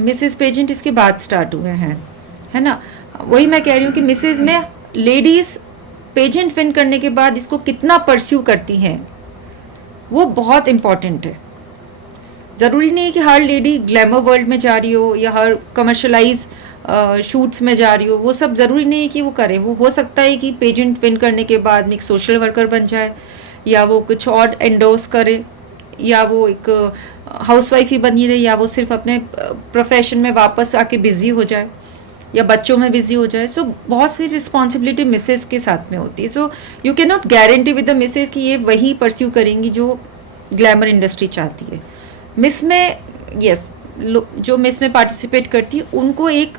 मिसेस पेजेंट इसके बाद स्टार्ट हुए हैं, है ना। वही मैं कह रही हूँ कि मिसेस में लेडीज़ पेजेंट विन करने के बाद इसको कितना परस्यू करती हैं वो बहुत इम्पॉर्टेंट है। ज़रूरी नहीं है कि हर लेडी ग्लैमर वर्ल्ड में जा रही हो या हर कमर्शलाइज शूट्स में जा रही हो, वो सब ज़रूरी नहीं है कि वो करें। वो हो सकता है कि पेजेंट विन करने के बाद में एक सोशल वर्कर बन जाए, या वो कुछ और एंडोर्स करे, या वो एक हाउसवाइफ ही बनी रहे, या वो सिर्फ अपने प्रोफेशन में वापस आके बिज़ी हो जाए या बच्चों में बिज़ी हो जाए। सो बहुत सी रिस्पॉन्सिबिलिटी मिसेस के साथ में होती है। So you can not guarantee with the Mrs कि ये वही परस्यू करेंगी जो ग्लैमर इंडस्ट्री चाहती है। मिस में यस, जो मिस में पार्टिसिपेट करती है उनको एक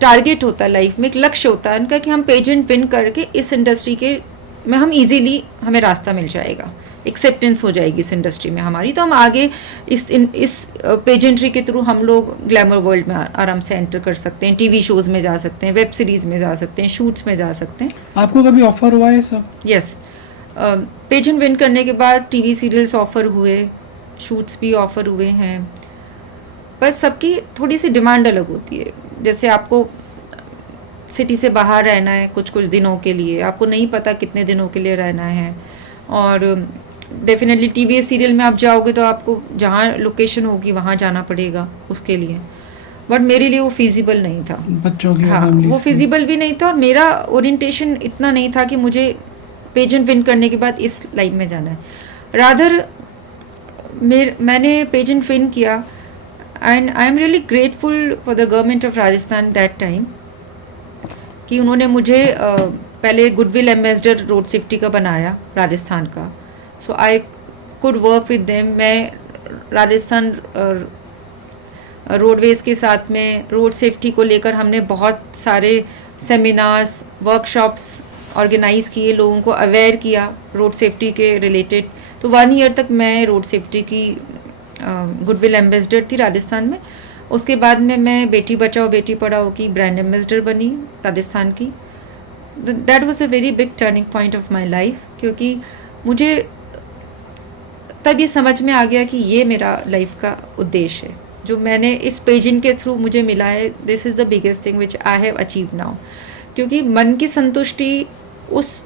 टारगेट होता है लाइफ में, एक लक्ष्य होता है उनका कि हम पेजेंट विन करके इस इंडस्ट्री के में हम इजीली हमें रास्ता मिल जाएगा, एक्सेप्टेंस हो जाएगी इस इंडस्ट्री में हमारी, तो हम आगे इस पेजेंट्री के थ्रू हम लोग ग्लैमर वर्ल्ड में आराम से एंटर कर सकते हैं, टीवी शोज़ में जा सकते हैं, वेब सीरीज़ में जा सकते हैं, शूट्स में जा सकते हैं। आपको कभी ऑफर हुआ है सर? यस, पेजेंट विन करने के बाद टीवी सीरियल्स ऑफ़र हुए, शूट्स भी ऑफ़र हुए हैं, पर सबकी थोड़ी सी डिमांड अलग होती है। जैसे आपको सिटी से बाहर रहना है कुछ कुछ दिनों के लिए, आपको नहीं पता कितने दिनों के लिए रहना है, और डेफिनेटली टीवी सीरियल में आप जाओगे तो आपको जहाँ लोकेशन होगी वहाँ जाना पड़ेगा उसके लिए। बट मेरे लिए वो फिजिबल नहीं था, बच्चों की हाँ वो फिजिबल भी नहीं था, और मेरा ओरिएंटेशन इतना नहीं था कि मुझे पेजेंट विन करने के बाद इस लाइन में जाना है। रादर मैंने पेजेंट विन किया, and I am really grateful for the government of Rajasthan that time कि उन्होंने मुझे पहले गुडविल एम्बेसडर रोड सेफ्टी का बनाया राजस्थान का। So I could work with them. मैं राजस्थान रोडवेज़ के साथ में रोड सेफ्टी को लेकर हमने बहुत सारे सेमिनार्स, वर्कशॉप्स ऑर्गेनाइज़ किए, लोगों को अवेयर किया रोड सेफ्टी के रिलेटेड। तो 1 ईयर तक मैं रोड सेफ्टी की गुडविल एम्बेसडर थी राजस्थान में। उसके बाद में मैं बेटी बचाओ बेटी पढ़ाओ की ब्रांड एम्बेसडर बनी राजस्थान की। That was a very big turning point of my life, क्योंकि मुझे तब ये समझ में आ गया कि ये मेरा लाइफ का उद्देश्य है जो मैंने इस पेजेंट के थ्रू मुझे मिला है। This is the biggest thing which I have achieve now, क्योंकि मन की संतुष्टि उस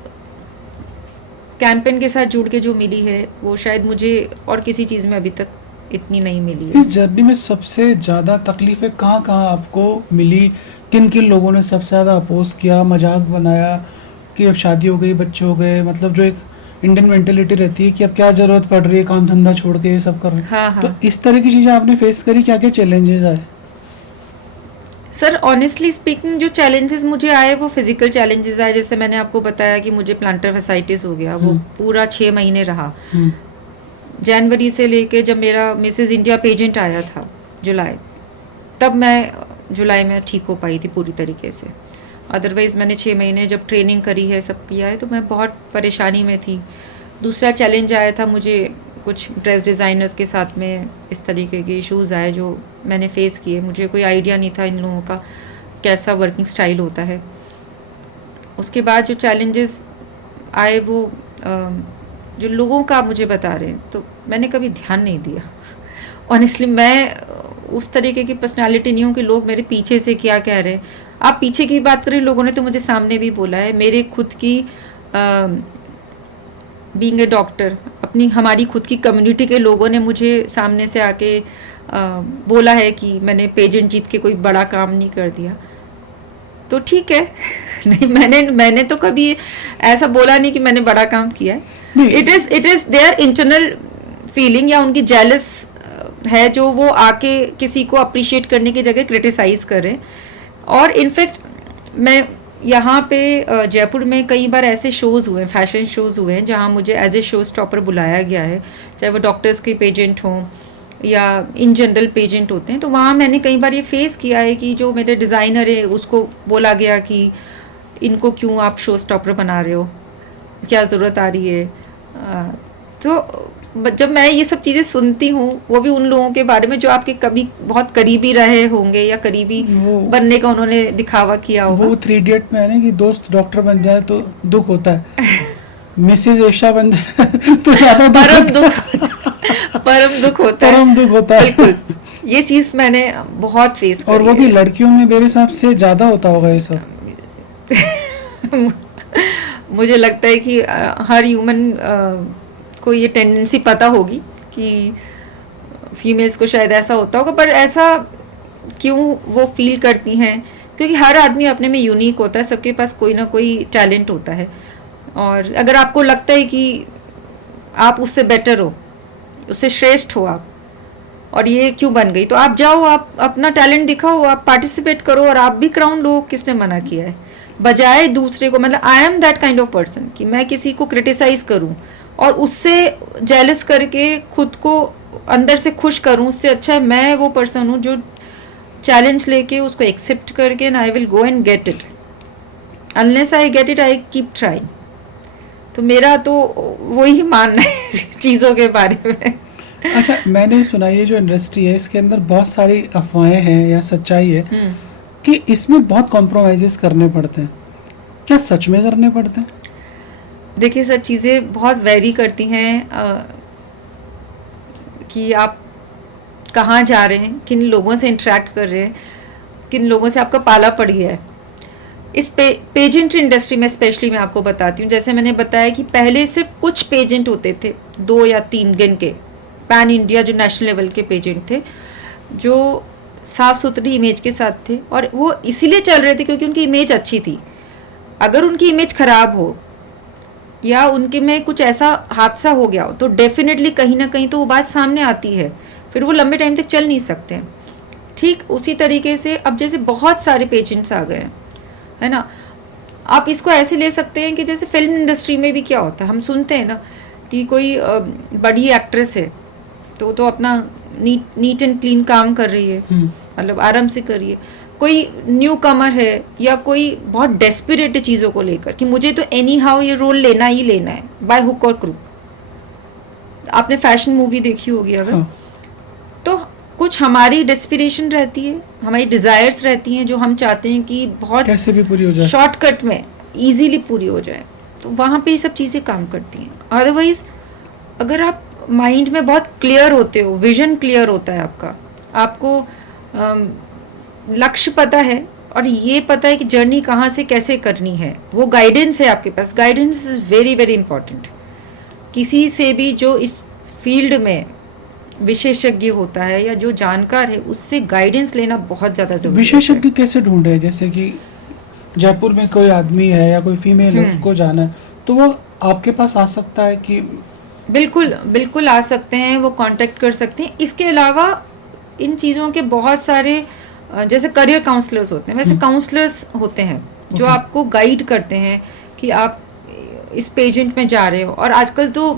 कैंपेन के साथ जुड़ के जो मिली है वो शायद मुझे और किसी चीज़ में अभी तक इतनी नहीं मिली है। इस जर्नी में सबसे ज़्यादा तकलीफ़ें कहाँ कहाँ आपको मिली? किन किन लोगों ने सबसे ज़्यादा अपोज किया, मजाक बनाया कि अब शादी हो गई, बच्चे हो गए, मतलब जो एक इंडियन मेंटेलिटी रहती है कि अब क्या जरूरत पड़ रही है, काम धंधा छोड़ के ये सब कर रहे हैं। हाँ हाँ तो इस तरह की चीजें आपने फेस करी, क्या क्या चैलेंजेस आए? सर, ऑनेस्टली स्पीकिंग जो चैलेंजेस मुझे आए वो फिजिकल चैलेंजेस आए। जैसे मैंने आपको बताया कि मुझे प्लांटर फसाइटिस हो गया, वो पूरा 6 महीने रहा। जनवरी से लेके जब मेरा मिसेस इंडिया पेजेंट आया था जुलाई, तब मैं जुलाई में ठीक हो पाई थी पूरी तरीके से। अदरवाइज़ मैंने 6 महीने जब ट्रेनिंग करी है, सब किया है, तो मैं बहुत परेशानी में थी। दूसरा चैलेंज आया था मुझे, कुछ ड्रेस डिज़ाइनर्स के साथ में इस तरीके के इश्यूज़ आए जो मैंने फ़ेस किए। मुझे कोई आइडिया नहीं था इन लोगों का कैसा वर्किंग स्टाइल होता है। उसके बाद जो चैलेंजेस आए वो जो लोगों का मुझे बता रहे हैं, तो मैंने कभी ध्यान नहीं दिया। ऑनेस्टली मैं उस तरीके की पर्सनालिटी नहीं हूँ कि लोग मेरे पीछे से क्या कह रहे हैं। आप पीछे की बात करें, लोगों ने तो मुझे सामने भी बोला है। मेरे खुद की बीइंग ए डॉक्टर, अपनी हमारी खुद की कम्युनिटी के लोगों ने मुझे सामने से आके बोला है कि मैंने पेजेंट जीत के कोई बड़ा काम नहीं कर दिया। तो ठीक है। नहीं, मैंने तो कभी ऐसा बोला नहीं कि मैंने बड़ा काम किया है। It is their internal feeling, या उनकी जेलस है जो वो आके किसी को अप्रिशिएट करने की जगह क्रिटिसाइज करें। और इनफैक्ट मैं यहाँ पे जयपुर में कई बार ऐसे शोज़ हुए हैं, फैशन शोज़ हुए हैं, जहाँ मुझे एज ए शो स्टॉपर बुलाया गया है, चाहे वो डॉक्टर्स के पेजेंट हों या इन जनरल पेजेंट होते हैं। तो वहाँ मैंने कई बार ये फेस किया है कि जो मेरे डिज़ाइनर है उसको बोला गया कि इनको क्यों आप शो स्टॉपर बना रहे हो, क्या ज़रूरत आ रही है। तो जब मैं ये सब चीज़ें सुनती हूँ, वो भी उन लोगों के बारे में जो आपके कभी बहुत करीबी रहे होंगे या करीबी बनने का उन्होंने दिखावा किया होगा। वो 3 इडियट में है ना कि दोस्त डॉक्टर बन जाए तो दुख होता है, मिसेज एशा बन जाए तो ज्यादा परम दुख होता है। बिल्कुल, ये चीज़ मैंने बहुत फेस करी। और वो भी लड़कियों में मेरे हिसाब से ज्यादा होता होगा ये सब। मुझे लगता है कि हर ह्यूमन को ये टेंडेंसी पता होगी कि फीमेल्स को शायद ऐसा होता होगा, पर ऐसा क्यों वो फील करती हैं? क्योंकि हर आदमी अपने में यूनिक होता है, सबके पास कोई ना कोई टैलेंट होता है। और अगर आपको लगता है कि आप उससे बेटर हो, उससे श्रेष्ठ हो आप, और ये क्यों बन गई, तो आप जाओ, आप अपना टैलेंट दिखाओ, आप पार्टिसिपेट करो और आप भी क्राउन लो। किसने मना किया है? बजाय दूसरे को, मतलब I am that kind of person कि मैं किसी को क्रिटिसाइज करूं और उससे जेलस करके खुद को अंदर से खुश करूं, उससे अच्छा है मैं वो पर्सन हूं जो चैलेंज लेके उसको एक्सेप्ट करके and I will go and get it. Unless I get it I keep trying. तो मेरा तो वही मानना है चीज़ों के बारे में। अच्छा, मैंने सुना ये जो इंडस्ट्री है इसके अंदर बहुत सारी अफवाहें हैं या सच्चाई है कि इसमें बहुत कॉम्प्रोमाइजेस करने पड़ते हैं। क्या सच में करने पड़ते हैं? देखिए सर, चीज़ें बहुत वेरी करती हैं कि आप कहाँ जा रहे हैं, किन लोगों से इंटरेक्ट कर रहे हैं, किन लोगों से आपका पाला पड़ गया है। इस पेजेंट इंडस्ट्री में स्पेशली मैं आपको बताती हूँ, जैसे मैंने बताया कि पहले सिर्फ कुछ पेजेंट होते थे, 2 या 3 गिन के, पैन इंडिया जो नेशनल लेवल के पेजेंट थे, जो साफ़ सुथरी इमेज के साथ थे, और वो इसीलिए चल रहे थे क्योंकि उनकी इमेज अच्छी थी। अगर उनकी इमेज ख़राब हो या उनके में कुछ ऐसा हादसा हो गया हो तो डेफिनेटली कहीं ना कहीं तो वो बात सामने आती है, फिर वो लंबे टाइम तक चल नहीं सकते हैं। ठीक उसी तरीके से अब जैसे बहुत सारे पेजेंट्स आ गए हैं, है ना। आप इसको ऐसे ले सकते हैं कि जैसे फिल्म इंडस्ट्री में भी क्या होता है, हम सुनते हैं ना कि कोई बड़ी एक्ट्रेस है तो अपना नीट एंड क्लीन काम कर रही है, मतलब आराम से कर रही है। कोई न्यू कमर है या कोई बहुत डेस्परेट है चीज़ों को लेकर कि मुझे तो एनी हाउ ये रोल लेना ही लेना है, बाय हुक और क्रूक। आपने फैशन मूवी देखी होगी अगर, तो कुछ हमारी डेस्पिरेशन रहती है, हमारी डिज़ायर्स रहती हैं जो हम चाहते हैं कि बहुत कैसे भी पूरी हो जाए, शॉर्टकट में इजीली पूरी हो जाए, तो वहाँ पे ये सब चीज़ें काम करती हैं। अदरवाइज अगर आप माइंड में बहुत क्लियर होते हो, विजन क्लियर होता है आपका, आपको लक्ष्य पता है और ये पता है कि जर्नी कहाँ से कैसे करनी है, वो गाइडेंस है आपके पास। Guidance is very very important. किसी से भी जो इस फील्ड में विशेषज्ञ होता है या जो जानकार है, उससे गाइडेंस लेना बहुत ज़्यादा जरूरी है। विशेषज्ञ कैसे ढूंढे? जैसे कि जयपुर में कोई आदमी है या कोई फीमेल है, उसको जाना है, तो वो है। आपके पास आ सकता है कि बिल्कुल बिल्कुल आ सकते हैं, वो कांटेक्ट कर सकते हैं। इसके अलावा इन चीज़ों के बहुत सारे जैसे करियर काउंसलर्स होते हैं, वैसे काउंसलर्स होते हैं जो ओके। आपको गाइड करते हैं कि आप इस पेजेंट में जा रहे हो। और आजकल तो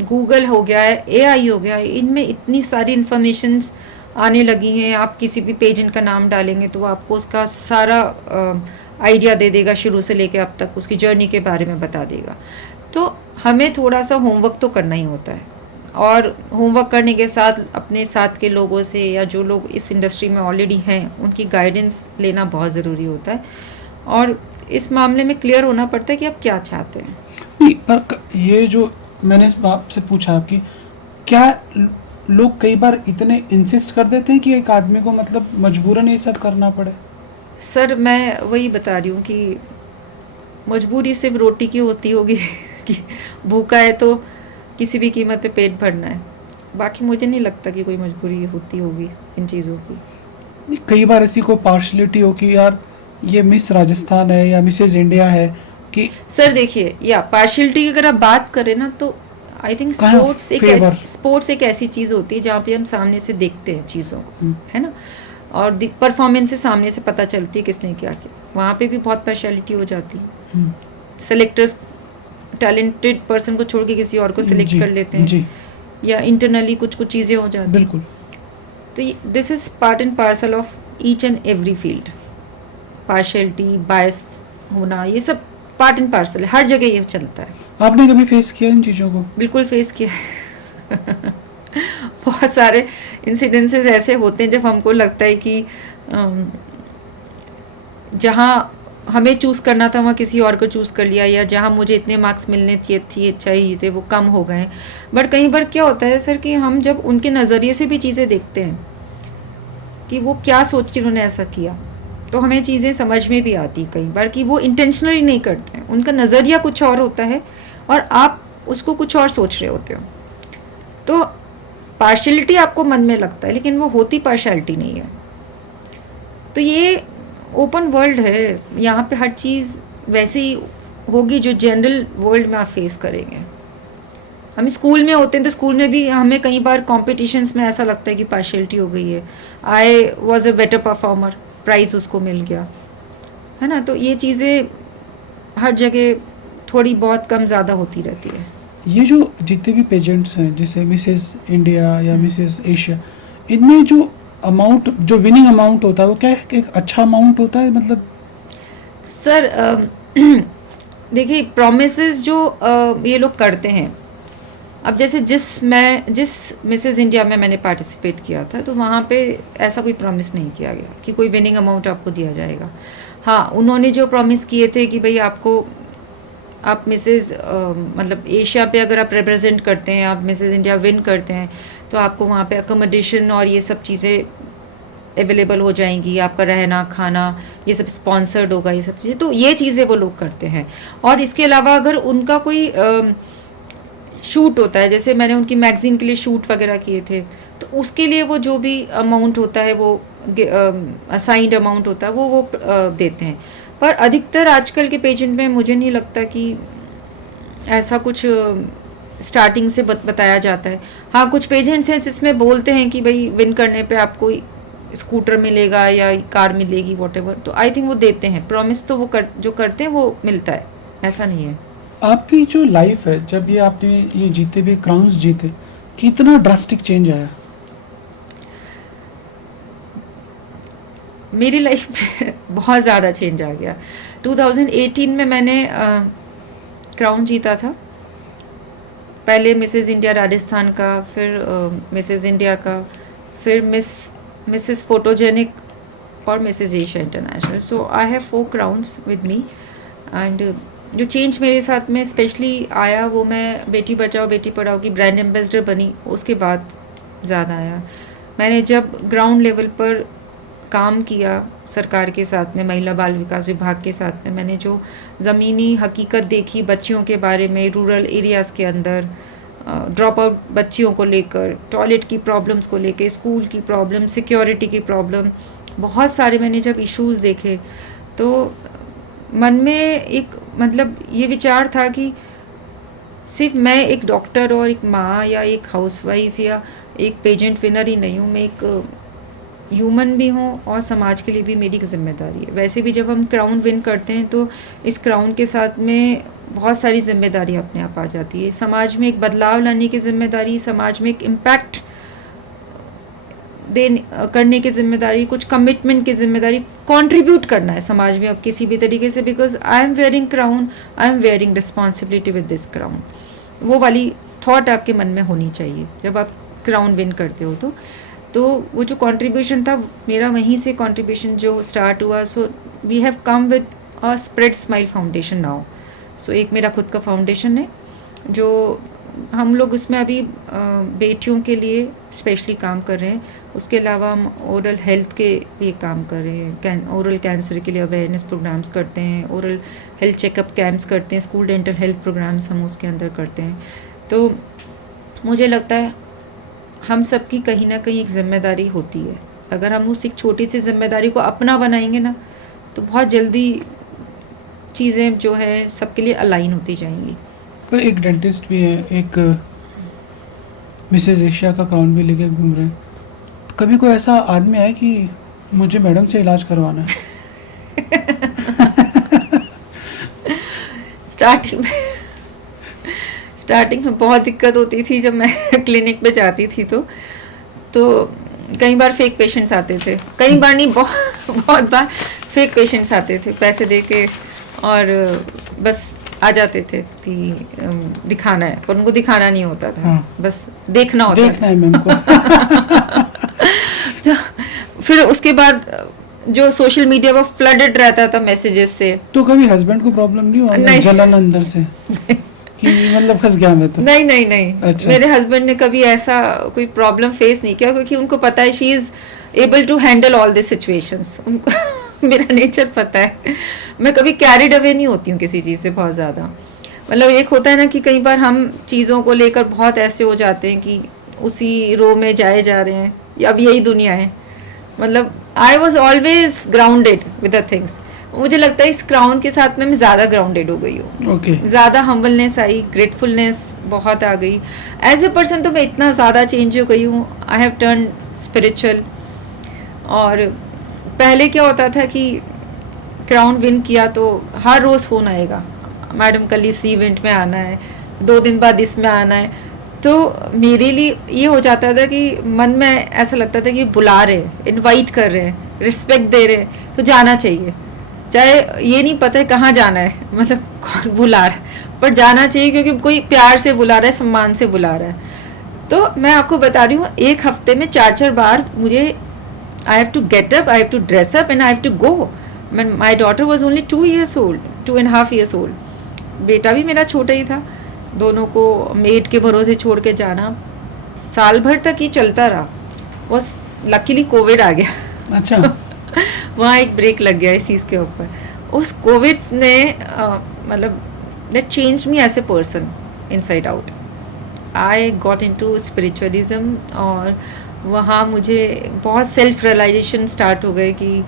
गूगल हो गया है, एआई हो गया है, इनमें इतनी सारी इन्फॉर्मेशंस आने लगी हैं। आप किसी भी पेजेंट का नाम डालेंगे तो वो आपको उसका सारा आइडिया दे देगा, शुरू से लेके अब तक उसकी जर्नी के बारे में बता देगा। तो हमें थोड़ा सा होमवर्क तो करना ही होता है, और होमवर्क करने के साथ अपने साथ के लोगों से या जो लोग इस इंडस्ट्री में ऑलरेडी हैं उनकी गाइडेंस लेना बहुत ज़रूरी होता है। और इस मामले में क्लियर होना पड़ता है कि आप क्या चाहते हैं। नहीं, ये जो मैंने आपसे पूछा आपकी, क्या लोग कई बार इतने इंसिस्ट कर देते हैं कि एक आदमी को मतलब मजबूरन ये सब करना पड़े? सर मैं वही बता रही हूँ कि मजबूरी सिर्फ रोटी की होती होगी कि भूखा है तो किसी भी कीमत पे पेट भरना है। बाकी मुझे नहीं लगता कि कोई मजबूरी होती होगी इन चीज़ों की। नहीं, कई बार ऐसी कोई पार्शलिटी हो कि यार ये मिस राजस्थान है या मिसेज इंडिया है कि सर देखिए, या पार्शियलिटी की अगर आप बात करें ना, तो आई थिंक कहाँ फेवर। स्पोर्ट्स एक ऐसी चीज़ होती है जहाँ पे हम सामने से देखते हैं चीज़ों को, हम्म, है ना। और परफॉर्मेंस से सामने से पता चलती है किसने क्या किया। वहाँ पे भी बहुत पार्शियलिटी हो जाती है। हम्म, सेलेक्टर्स टैलेंटेड पर्सन को छोड़ के किसी और को सिलेक्ट जी कर लेते हैं, जी या इंटरनली कुछ कुछ चीज़ें हो जाती हैं। बिल्कुल। तो this is part and parcel of each and every field. Partiality, bias होना, ये सब पार्ट एंड पार्सल है, हर जगह ये चलता है। आपने कभी फेस किया इन चीज़ों को? बिल्कुल फेस किया है। बहुत सारे इंसिडेंसेस ऐसे होते हैं जब हमको लगता है कि जहाँ हमें चूज़ करना था वहाँ किसी और को चूज़ कर लिया, या जहाँ मुझे इतने मार्क्स मिलने चाहिए थे वो कम हो गए। बट कई बार क्या होता है सर कि हम जब उनके नज़रिए से भी चीज़ें देखते हैं कि वो क्या सोच के उन्होंने ऐसा किया, तो हमें चीज़ें समझ में भी आती कई बार कि वो इंटेंशनली नहीं करते हैं, उनका नज़रिया कुछ और होता है और आप उसको कुछ और सोच रहे होते हो। तो पार्शियलिटी आपको मन में लगता है, लेकिन वो होती पार्शियलिटी नहीं है। तो ये ओपन वर्ल्ड है, यहाँ पे हर चीज़ वैसे ही होगी जो जनरल वर्ल्ड में आप फेस करेंगे। हम स्कूल में होते हैं तो स्कूल में भी हमें कई बार कॉम्पिटिशन्स में ऐसा लगता है कि पार्शियलिटी हो गई है, I was a better performer, prize उसको मिल गया, है ना। तो ये चीज़ें हर जगह थोड़ी बहुत कम ज़्यादा होती रहती है। ये जो जितने भी पेजेंट्स हैं जैसे मिसेस इंडिया या मिसेस एशिया, इनमें जो अमाउंट, जो विनिंग अमाउंट होता है वो क्या एक अच्छा अमाउंट होता है मतलब? सर देखिए, प्रोमिसेस जो ये लोग करते हैं, अब जैसे जिस मिसेस इंडिया में मैंने पार्टिसिपेट किया था, तो वहाँ पे ऐसा कोई प्रॉमिस नहीं किया गया कि कोई विनिंग अमाउंट आपको दिया जाएगा। हाँ, उन्होंने जो प्रॉमिस किए थे कि भाई आप मिसेस मतलब एशिया पे अगर आप रिप्रेजेंट करते हैं, आप मिसेस इंडिया विन करते हैं, तो आपको वहाँ पे अकोमोडेशन और ये सब चीज़ें अवेलेबल हो जाएंगी, आपका रहना खाना ये सब स्पॉन्सर्ड होगा, ये सब चीज़ें। तो ये चीज़ें वो लोग करते हैं। और इसके अलावा अगर उनका कोई शूट होता है, जैसे मैंने उनकी मैगज़ीन के लिए शूट वगैरह किए थे, तो उसके लिए वो जो भी अमाउंट होता है, वो असाइंड अमाउंट होता है, वो देते हैं। पर अधिकतर आजकल के पेजेंट में मुझे नहीं लगता कि ऐसा कुछ स्टार्टिंग से बताया जाता है। हाँ, कुछ पेजेंट्स हैं जिसमें बोलते हैं कि भाई विन करने पे आपको स्कूटर मिलेगा या कार मिलेगी, वॉटेवर। तो आई थिंक वो देते हैं, प्रॉमिस तो वो जो करते हैं वो मिलता है, ऐसा नहीं है। आपकी जो लाइफ है, जब ये आपने ये जीते भी क्राउन्स जीते, कितना ड्रास्टिक चेंज आया? मेरी लाइफ में बहुत ज़्यादा चेंज आ गया। 2018 में मैंने क्राउन जीता था। पहले मिसेस इंडिया राजस्थान का, फिर मिसेस इंडिया का, फिर मिसेस फोटोजेनिक और Mrs Asia international. So I have 4 crowns with me. And जो चेंज मेरे साथ में स्पेशली आया, वो मैं बेटी बचाओ बेटी पढ़ाओ की ब्रांड एम्बेसडर बनी, उसके बाद ज़्यादा आया। मैंने जब ग्राउंड लेवल पर काम किया सरकार के साथ में, महिला बाल विकास विभाग के साथ में, मैंने जो ज़मीनी हकीकत देखी बच्चियों के बारे में, रूरल एरियाज़ के अंदर ड्रॉप आउट बच्चियों को लेकर, टॉयलेट की प्रॉब्लम्स को लेकर, स्कूल की प्रॉब्लम, सिक्योरिटी की प्रॉब्लम, बहुत सारे मैंने जब इश्यूज़ देखे, तो मन में एक मतलब ये विचार था कि सिर्फ मैं एक डॉक्टर और एक माँ या एक हाउसवाइफ या एक पेजेंट विनर ही नहीं हूँ, मैं एक ह्यूमन भी हूँ और समाज के लिए भी मेरी एक जिम्मेदारी है। वैसे भी जब हम क्राउन विन करते हैं तो इस क्राउन के साथ में बहुत सारी जिम्मेदारी अपने आप आ जाती है। समाज में एक बदलाव लाने की जिम्मेदारी, समाज में एक इम्पैक्ट करने की जिम्मेदारी, कुछ कमिटमेंट की जिम्मेदारी, कंट्रीब्यूट करना है समाज में अब किसी भी तरीके से, because I am wearing crown, I am wearing responsibility with this crown. वो वाली थॉट आपके मन में होनी चाहिए जब आप क्राउन विन करते हो। तो वो जो कंट्रीब्यूशन था मेरा, वहीं से कंट्रीब्यूशन जो स्टार्ट हुआ। So we have come with a spread smile foundation now. So एक मेरा खुद का फाउंडेशन है जो हम लोग उसमें अभी बेटियों के लिए स्पेशली काम कर रहे हैं। उसके अलावा हम ओरल हेल्थ के लिए काम कर रहे हैं, ओरल कैंसर के लिए अवेयरनेस प्रोग्राम्स करते हैं, ओरल हेल्थ चेकअप कैंप्स करते हैं, स्कूल डेंटल हेल्थ प्रोग्राम्स हम उसके अंदर करते हैं। तो मुझे लगता है हम सब की कहीं ना कहीं एक जिम्मेदारी होती है। अगर हम उस एक छोटी सी जिम्मेदारी को अपना बनाएंगे ना, तो बहुत जल्दी चीज़ें जो है सबके लिए अलाइन होती जाएंगी। तो एक डेंटिस्ट भी है, एक मिसेज एशिया का क्राउन भी लेके घूम रहे हैं। तो कभी कोई ऐसा आदमी है कि मुझे मैडम से इलाज करवाना है? स्टार्टिंग में बहुत दिक्कत होती थी जब मैं क्लिनिक पे जाती थी तो कई बार फेक पेशेंट्स आते थे, कई बार नहीं, बहुत बार फेक पेशेंट्स आते थे पैसे दे के और बस आ जाते थे कि दिखाना है, पर उनको दिखाना नहीं होता था। हाँ। बस देखना होता देखना है मैम को। तो फिर उसके बाद जो सोशल मीडिया पर फ्लडेड रहता था मैसेजेस से। तो कभी हस्बैंड को प्रॉब्लम नहीं हुआ? नहीं। जलन अंदर से कि मतलब फंस गया मैं तो? नहीं। अच्छा। मेरे हस्बैंड ने कभी ऐसा कोई प्रॉब्लम फेस नहीं किया, क्योंकि उनको पता है she is able to handle all this situations. उनको मेरा नेचर पता है, मैं कभी कैरिड अवे नहीं होती हूँ किसी चीज़ से बहुत ज़्यादा। मतलब एक होता है ना कि कई बार हम चीज़ों को लेकर बहुत ऐसे हो जाते हैं कि उसी रो में जाए जा रहे हैं, या अब यही दुनिया है। मतलब I was always grounded with the things. मुझे लगता है इस क्राउन के साथ में मैं ज़्यादा ग्राउंडेड हो गई हूँ। ओके। ज़्यादा हम्बलनेस आई, ग्रेटफुलनेस बहुत आ गई। एज ए पर्सन तो मैं इतना ज़्यादा चेंज हो गई हूँ। I have turn spiritual. और पहले क्या होता था कि क्राउन विन किया तो हर रोज़ फ़ोन आएगा, मैडम कल इस इवेंट में आना है, 2 दिन बाद इसमें आना है। तो मेरे लिए ये हो जाता था कि मन में ऐसा लगता था कि बुला रहे हैं, इनवाइट कर रहे हैं, रिस्पेक्ट दे रहे हैं, तो जाना चाहिए। चाहे ये नहीं पता है कहाँ जाना है, मतलब कौन बुला रहा है, पर जाना चाहिए क्योंकि कोई प्यार से बुला रहा है, सम्मान से बुला रहा है। तो मैं आपको बता रही हूँ, एक हफ्ते में 4-4 बार मुझे I have to get up, I have to dress up and I have to go. My daughter was only 2 years old, 2.5 years old। बेटा भी मेरा छोटा ही था। दोनों को मेड के भरोसे छोड़ के जाना साल भर तक ही चलता रहा। बस लकीली कोविड आ गया। अच्छा। वहाँ एक ब्रेक लग गया इस चीज़ के ऊपर। उस कोविड ने मतलब that change me as a person inside out. I got into spiritualism और वहाँ मुझे बहुत सेल्फ रियलाइजेशन स्टार्ट हो गए कि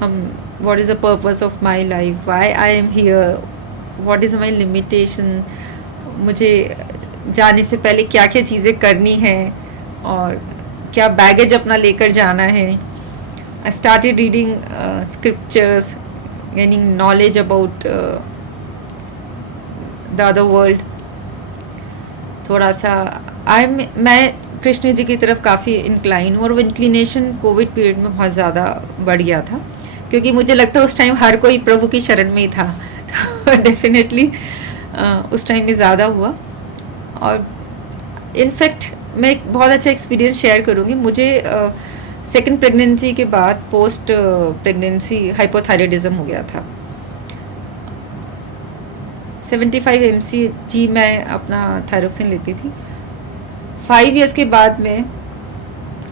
हम what is the purpose of my life, why I am here, what is my limitation, मुझे जाने से पहले क्या क्या चीज़ें करनी है और क्या बैगेज अपना लेकर जाना है। I started reading scriptures, gaining knowledge about the other world. थोड़ा सा मैं कृष्ण जी की तरफ काफ़ी इंक्लाइन हूँ और वो इंक्लिनेशन कोविड पीरियड में बहुत ज़्यादा बढ़ गया था, क्योंकि मुझे लगता है उस टाइम हर कोई प्रभु की शरण में ही था। तो डेफिनेटली उस टाइम में ज़्यादा हुआ। और इनफैक्ट मैं एक बहुत अच्छा एक्सपीरियंस शेयर करूँगी। मुझे सेकेंड प्रेगनेंसी के बाद पोस्ट प्रेगनेंसी हाइपोथायराइडिज्म हो गया था। 75 mcg मैं अपना थायरोक्सिन लेती थी। 5 years के बाद में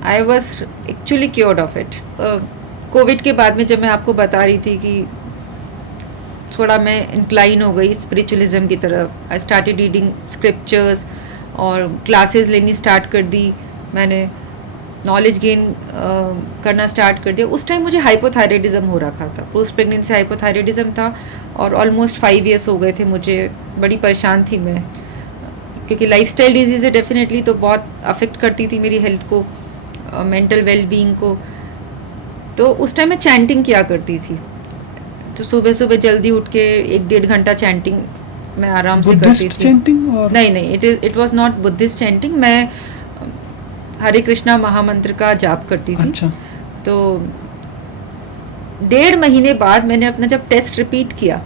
I was actually cured of it. Covid के बाद में जब मैं आपको बता रही थी कि थोड़ा मैं इंक्लाइन हो गई स्पिरिचुअलिज्म की तरफ, आई स्टार्टेड रीडिंग स्क्रिप्चर्स और क्लासेस लेनी स्टार्ट कर दी। मैंने नॉलेज गेन करना स्टार्ट कर दिया। उस टाइम मुझे हाइपोथायराइडिज्म हो रखा था, पोस्ट प्रेगनेंसी हाइपोथायराइडिज्म था और ऑलमोस्ट 5 years हो गए थे मुझे। बड़ी परेशान थी मैं। क्योंकि लाइफस्टाइल डिजीज़ है डेफिनेटली, तो बहुत अफेक्ट करती थी मेरी हेल्थ को, मेंटल वेलबींग को। तो उस टाइम मैं चैंटिंग किया करती थी, तो सुबह सुबह जल्दी उठ के 1-1.5 घंटा चैंटिंग मैं आराम से करती बुद्धिस्ट थी। चैंटिंग? और नहीं, it was not Buddhist chanting. मैं हरे कृष्णा महामंत्र का जाप करती थी। अच्छा। तो 1.5 महीने बाद मैंने अपना जब टेस्ट रिपीट किया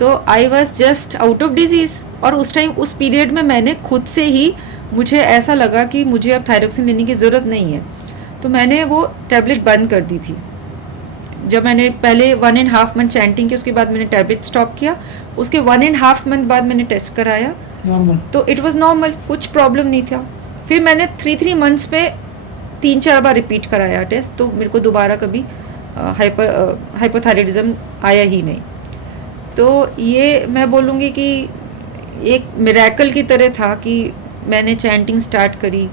तो I was just out of disease. और उस टाइम उस पीरियड में मैंने खुद से ही, मुझे ऐसा लगा कि मुझे अब थायरोक्सिन लेने की ज़रूरत नहीं है, तो मैंने वो टैबलेट बंद कर दी थी। जब मैंने पहले 1.5 मंथ चैंटिंग की, उसके बाद मैंने टैबलेट स्टॉप किया, उसके 1.5 मंथ बाद मैंने टेस्ट कराया नॉर्मल? तो इट वाज नॉर्मल, कुछ प्रॉब्लम नहीं था। फिर मैंने 3 मंथ्स में 3-4 बार रिपीट कराया टेस्ट, तो मेरे को दोबारा कभी हाइपोथायराइडिज्म आया ही नहीं। तो ये मैं बोलूँगी कि एक मिरेकल की तरह था कि मैंने चैंटिंग स्टार्ट करी,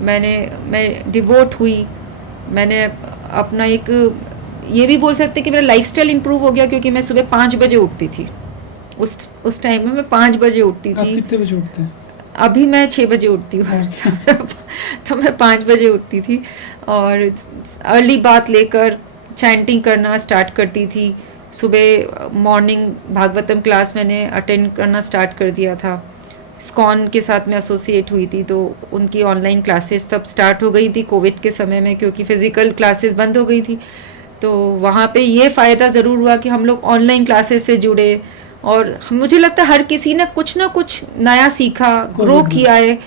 मैं डिवोट हुई, मैंने अपना एक, ये भी बोल सकते कि मेरा लाइफस्टाइल इम्प्रूव हो गया, क्योंकि मैं सुबह 5 बजे उठती थी। उस टाइम में मैं 5 बजे उठती आप थी। कितने बजे उठते हैं? अभी मैं 6 बजे उठती हूँ। तो मैं 5 बजे उठती थी और अर्ली बात लेकर चैंटिंग करना स्टार्ट करती थी। सुबह मॉर्निंग भागवतम क्लास मैंने अटेंड करना स्टार्ट कर दिया था। स्कॉन के साथ मैं एसोसिएट हुई थी, तो उनकी ऑनलाइन क्लासेस तब स्टार्ट हो गई थी कोविड के समय में, क्योंकि फ़िज़िकल क्लासेस बंद हो गई थी। तो वहाँ पे ये फ़ायदा ज़रूर हुआ कि हम लोग ऑनलाइन क्लासेस से जुड़े, और मुझे लगता है हर किसी ने कुछ ना कुछ नया सीखा, ग्रो किया है।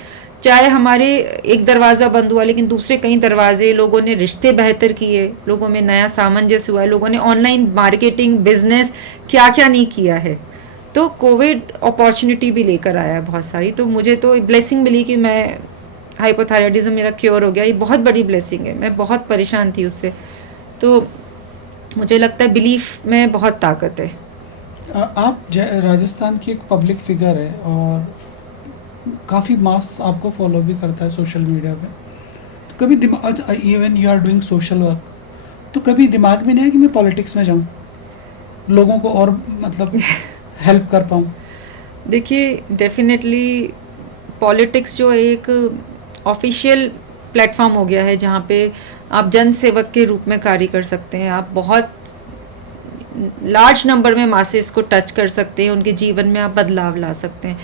चाहे हमारे एक दरवाज़ा बंद हुआ, लेकिन दूसरे कई दरवाजे, लोगों ने रिश्ते बेहतर किए, लोगों में नया सामंजस्य हुआ, लोगों ने ऑनलाइन मार्केटिंग, बिजनेस, क्या क्या नहीं किया है। तो कोविड अपॉर्चुनिटी भी लेकर आया है बहुत सारी। तो मुझे तो ब्लेसिंग मिली कि मैं, हाइपोथायराइडिज्म मेरा क्योर हो गया, ये बहुत बड़ी ब्लेसिंग है। मैं बहुत परेशान थी उससे। तो मुझे लगता है बिलीफ में बहुत ताकत है। आप राजस्थान की एक पब्लिक फिगर है और काफ़ी मास आपको फॉलो भी करता है सोशल मीडिया पे। तो कभी दिमाग, even you are doing social work, तो कभी दिमाग में नहीं है कि मैं पॉलिटिक्स में जाऊं, लोगों को और मतलब हेल्प कर पाऊं? देखिए, डेफिनेटली पॉलिटिक्स जो एक ऑफिशियल प्लेटफॉर्म हो गया है, जहाँ पे आप जन सेवक के रूप में कार्य कर सकते हैं, आप बहुत लार्ज नंबर में मासेस को टच कर सकते हैं, उनके जीवन में आप बदलाव ला सकते हैं।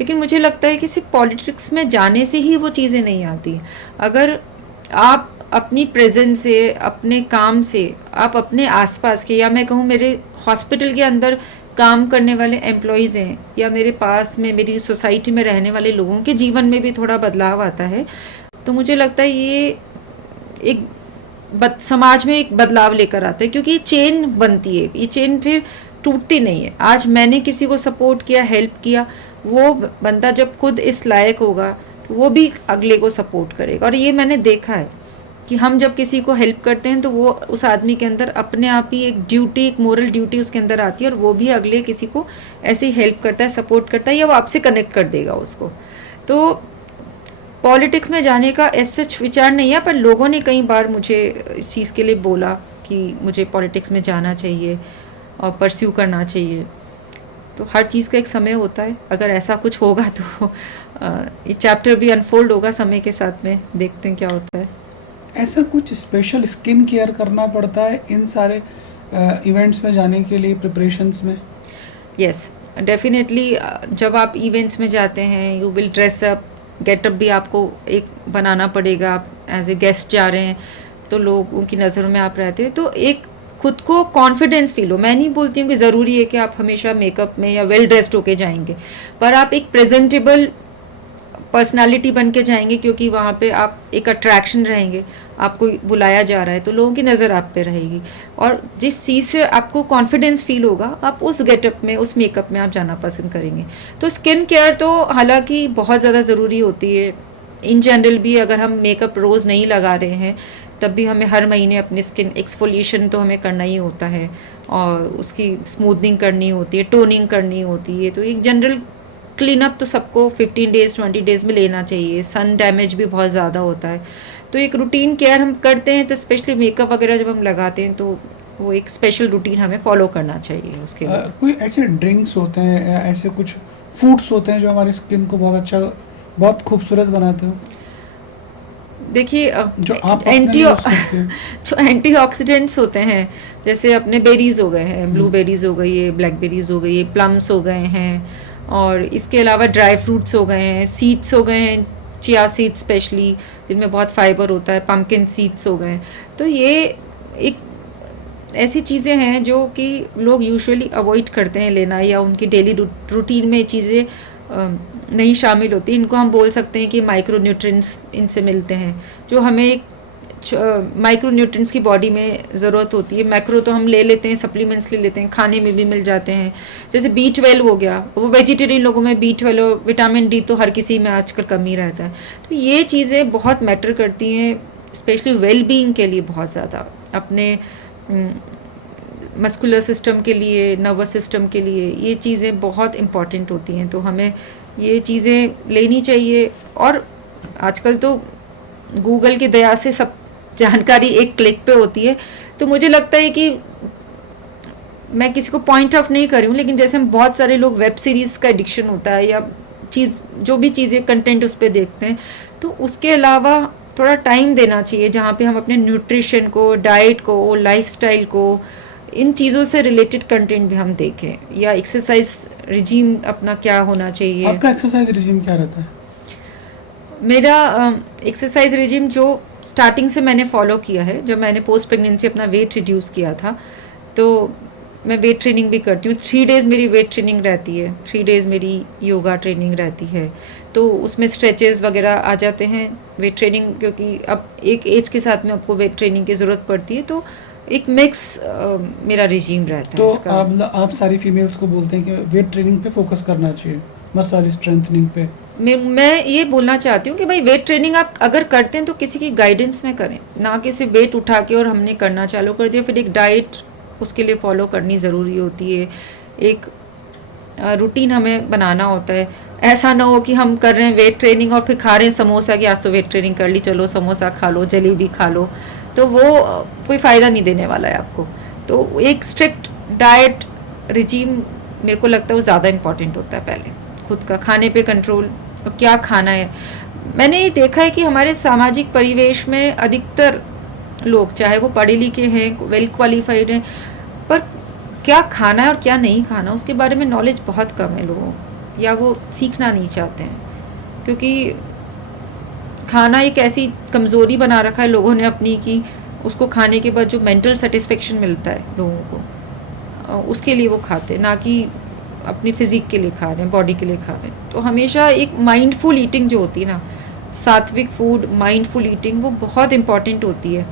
लेकिन मुझे लगता है कि सिर्फ पॉलिटिक्स में जाने से ही वो चीज़ें नहीं आती। अगर आप अपनी प्रेजेंस से, अपने काम से, आप अपने आसपास के, या मैं कहूँ मेरे हॉस्पिटल के अंदर काम करने वाले एम्प्लॉयज़ हैं, या मेरे पास में मेरी सोसाइटी में रहने वाले लोगों के जीवन में भी थोड़ा बदलाव आता है, तो मुझे लगता है ये एक समाज में एक बदलाव लेकर आता है। क्योंकि ये चेन बनती है, ये चेन फिर टूटती नहीं है। आज मैंने किसी को सपोर्ट किया, हेल्प किया, वो बंदा जब खुद इस लायक होगा तो वो भी अगले को सपोर्ट करेगा। और ये मैंने देखा है कि हम जब किसी को हेल्प करते हैं तो वो, उस आदमी के अंदर अपने आप ही एक ड्यूटी, एक मोरल ड्यूटी उसके अंदर आती है, और वो भी अगले किसी को ऐसे ही हेल्प करता है, सपोर्ट करता है, या वो आपसे कनेक्ट कर देगा उसको। तो पॉलिटिक्स में जाने का ऐसा विचार नहीं है, पर लोगों ने कई बार मुझे इस चीज़ के लिए बोला कि मुझे पॉलिटिक्स में जाना चाहिए और परस्यू करना चाहिए। तो हर चीज़ का एक समय होता है। अगर ऐसा कुछ होगा तो ये चैप्टर भी अनफोल्ड होगा समय के साथ में, देखते हैं क्या होता है। ऐसा कुछ स्पेशल स्किन केयर करना पड़ता है इन सारे इवेंट्स में जाने के लिए, प्रिपरेशंस में? Yes, definitely. जब आप इवेंट्स में जाते हैं, you will dress up, getup भी आपको एक बनाना पड़ेगा। आप एज ए गेस्ट जा रहे हैं तो लोगों की नज़रों में आप रहते हैं, तो एक खुद को कॉन्फिडेंस फील हो। मैं नहीं बोलती हूँ कि ज़रूरी है कि आप हमेशा मेकअप में या वेल ड्रेस्ड होके जाएंगे, पर आप एक प्रेजेंटेबल पर्सनालिटी बन के जाएंगे, क्योंकि वहाँ पे आप एक अट्रैक्शन रहेंगे, आपको बुलाया जा रहा है तो लोगों की नज़र आप पे रहेगी, और जिस चीज़ से आपको कॉन्फिडेंस फील होगा आप उस गेटअप में, उस मेकअप में आप जाना पसंद करेंगे। तो स्किन केयर तो हालांकि बहुत ज़्यादा ज़रूरी होती है। इन जनरल भी अगर हम मेकअप रोज़ नहीं लगा रहे हैं तब भी हमें हर महीने अपनी स्किन एक्सफोलिएशन तो हमें करना ही होता है, और उसकी स्मूथनिंग करनी होती है, टोनिंग करनी होती है। तो एक जनरल क्लीन अप तो सबको 15 डेज़ 20 डेज़ में लेना चाहिए। सन डैमेज भी बहुत ज़्यादा होता है, तो एक रूटीन केयर हम करते हैं। तो स्पेशली मेकअप वगैरह जब हम लगाते हैं तो वो एक स्पेशल रूटीन हमें फॉलो करना चाहिए उसके लिए। कोई ऐसे ड्रिंक्स होते हैं, ऐसे कुछ फूड्स होते हैं जो हमारी स्किन को बहुत अच्छा, बहुत खूबसूरत बनाते हो, देखिए जो आप एंटी पर्सनली यूज करते हैं? जो एंटीऑक्सीडेंट्स होते हैं, जैसे अपने बेरीज हो गए हैं, ब्लूबेरीज हो गई है, ब्लैकबेरीज हो गई है, प्लम्स हो गए हैं, और इसके अलावा ड्राई फ्रूट्स हो गए हैं, सीड्स हो गए हैं, चिया सीड्स स्पेशली जिनमें बहुत फाइबर होता है, पम्पकिन सीड्स हो गए हैं। तो ये एक ऐसी चीज़ें हैं जो कि लोग यूजुअली अवॉइड करते हैं लेना, या उनकी डेली रूटीन में चीज़ें नहीं शामिल होती। इनको हम बोल सकते हैं कि माइक्रो न्यूट्रिएंट्स इनसे मिलते हैं, जो हमें एक माइक्रो न्यूट्रिएंट्स की बॉडी में ज़रूरत होती है। मैक्रो तो हम ले लेते हैं, सप्लीमेंट्स ले लेते हैं, खाने में भी मिल जाते हैं। जैसे B12 हो गया, वो वेजिटेरियन लोगों में B12 और विटामिन D तो हर किसी में आजकल कमी रहता है। तो ये चीज़ें बहुत मैटर करती हैं, स्पेशली वेल बीइंग के लिए बहुत ज़्यादा, अपने मस्कुलर सिस्टम के लिए, नर्वस सिस्टम के लिए ये चीज़ें बहुत इम्पॉर्टेंट होती हैं। तो हमें ये चीज़ें लेनी चाहिए, और आजकल तो गूगल की दया से सब जानकारी एक क्लिक पे होती है। तो मुझे लगता है कि मैं किसी को पॉइंट आउट नहीं कर रही हूँ, लेकिन जैसे हम बहुत सारे लोग वेब सीरीज़ का एडिक्शन होता है, या जो भी चीज़ें कंटेंट उस पर देखते हैं, तो उसके अलावा थोड़ा टाइम देना चाहिए जहाँ पे हम अपने न्यूट्रिशन को, डाइट को, लाइफस्टाइल को, इन चीज़ों से रिलेटेड कंटेंट भी हम देखें, या एक्सरसाइज रिजीम अपना क्या होना चाहिए। आपका एक्सरसाइज रिजीम क्या रहता है? मेरा एक्सरसाइज रिजीम जो स्टार्टिंग से मैंने फॉलो किया है, जब मैंने पोस्ट प्रेगनेंसी अपना वेट रिड्यूस किया था, तो मैं वेट ट्रेनिंग भी करती हूँ। 3 डेज़ मेरी वेट ट्रेनिंग रहती है, 3 डेज़ मेरी योगा ट्रेनिंग रहती है। तो उसमें स्ट्रेचेस वगैरह आ जाते हैं वेट ट्रेनिंग, क्योंकि अब एक एज के साथ में आपको वेट ट्रेनिंग की ज़रूरत पड़ती है। तो एक मिक्स मेरा रिजीम रहता तो है इसका। आप सारी फीमेल्स को बोलते हैं कि वेट ट्रेनिंग पे फोकस करना चाहिए, मसल स्ट्रेंथनिंग पे? मैं ये बोलना चाहती हूँ कि भाई वेट ट्रेनिंग आप अगर करते हैं तो किसी की गाइडेंस में करें, ना कि सिर्फ वेट उठा के और हमने करना चालू कर दिया। फिर एक डाइट उसके लिए फॉलो करनी ज़रूरी होती है, एक रूटीन हमें बनाना होता है। ऐसा ना हो कि हम कर रहे हैं वेट ट्रेनिंग और फिर खा रहे हैं समोसा, कि आज तो वेट ट्रेनिंग कर ली, चलो समोसा खा लो, जलेबी खा लो, तो वो कोई फ़ायदा नहीं देने वाला है आपको। तो एक स्ट्रिक्ट डाइट रिजीम मेरे को लगता है वो ज़्यादा इम्पॉर्टेंट होता है। पहले खुद का खाने पे कंट्रोल, तो क्या खाना है। मैंने ये देखा है कि हमारे सामाजिक परिवेश में अधिकतर लोग, चाहे वो पढ़े लिखे हैं, वेल क्वालिफाइड हैं, पर क्या खाना है और क्या नहीं खाना उसके बारे में नॉलेज बहुत कम है लोगों, या वो सीखना नहीं चाहते हैं। क्योंकि खाना एक ऐसी कमज़ोरी बना रखा है लोगों ने अपनी, कि उसको खाने के बाद जो मेंटल सेटिस्फेक्शन मिलता है लोगों को, उसके लिए वो खाते हैं, ना कि अपनी फ़िज़िक के लिए खा रहे हैं, बॉडी के लिए खा रहे हैं। तो हमेशा एक माइंडफुल ईटिंग जो होती है ना, सात्विक फूड, माइंडफुल ईटिंग, वो बहुत इंपॉर्टेंट होती है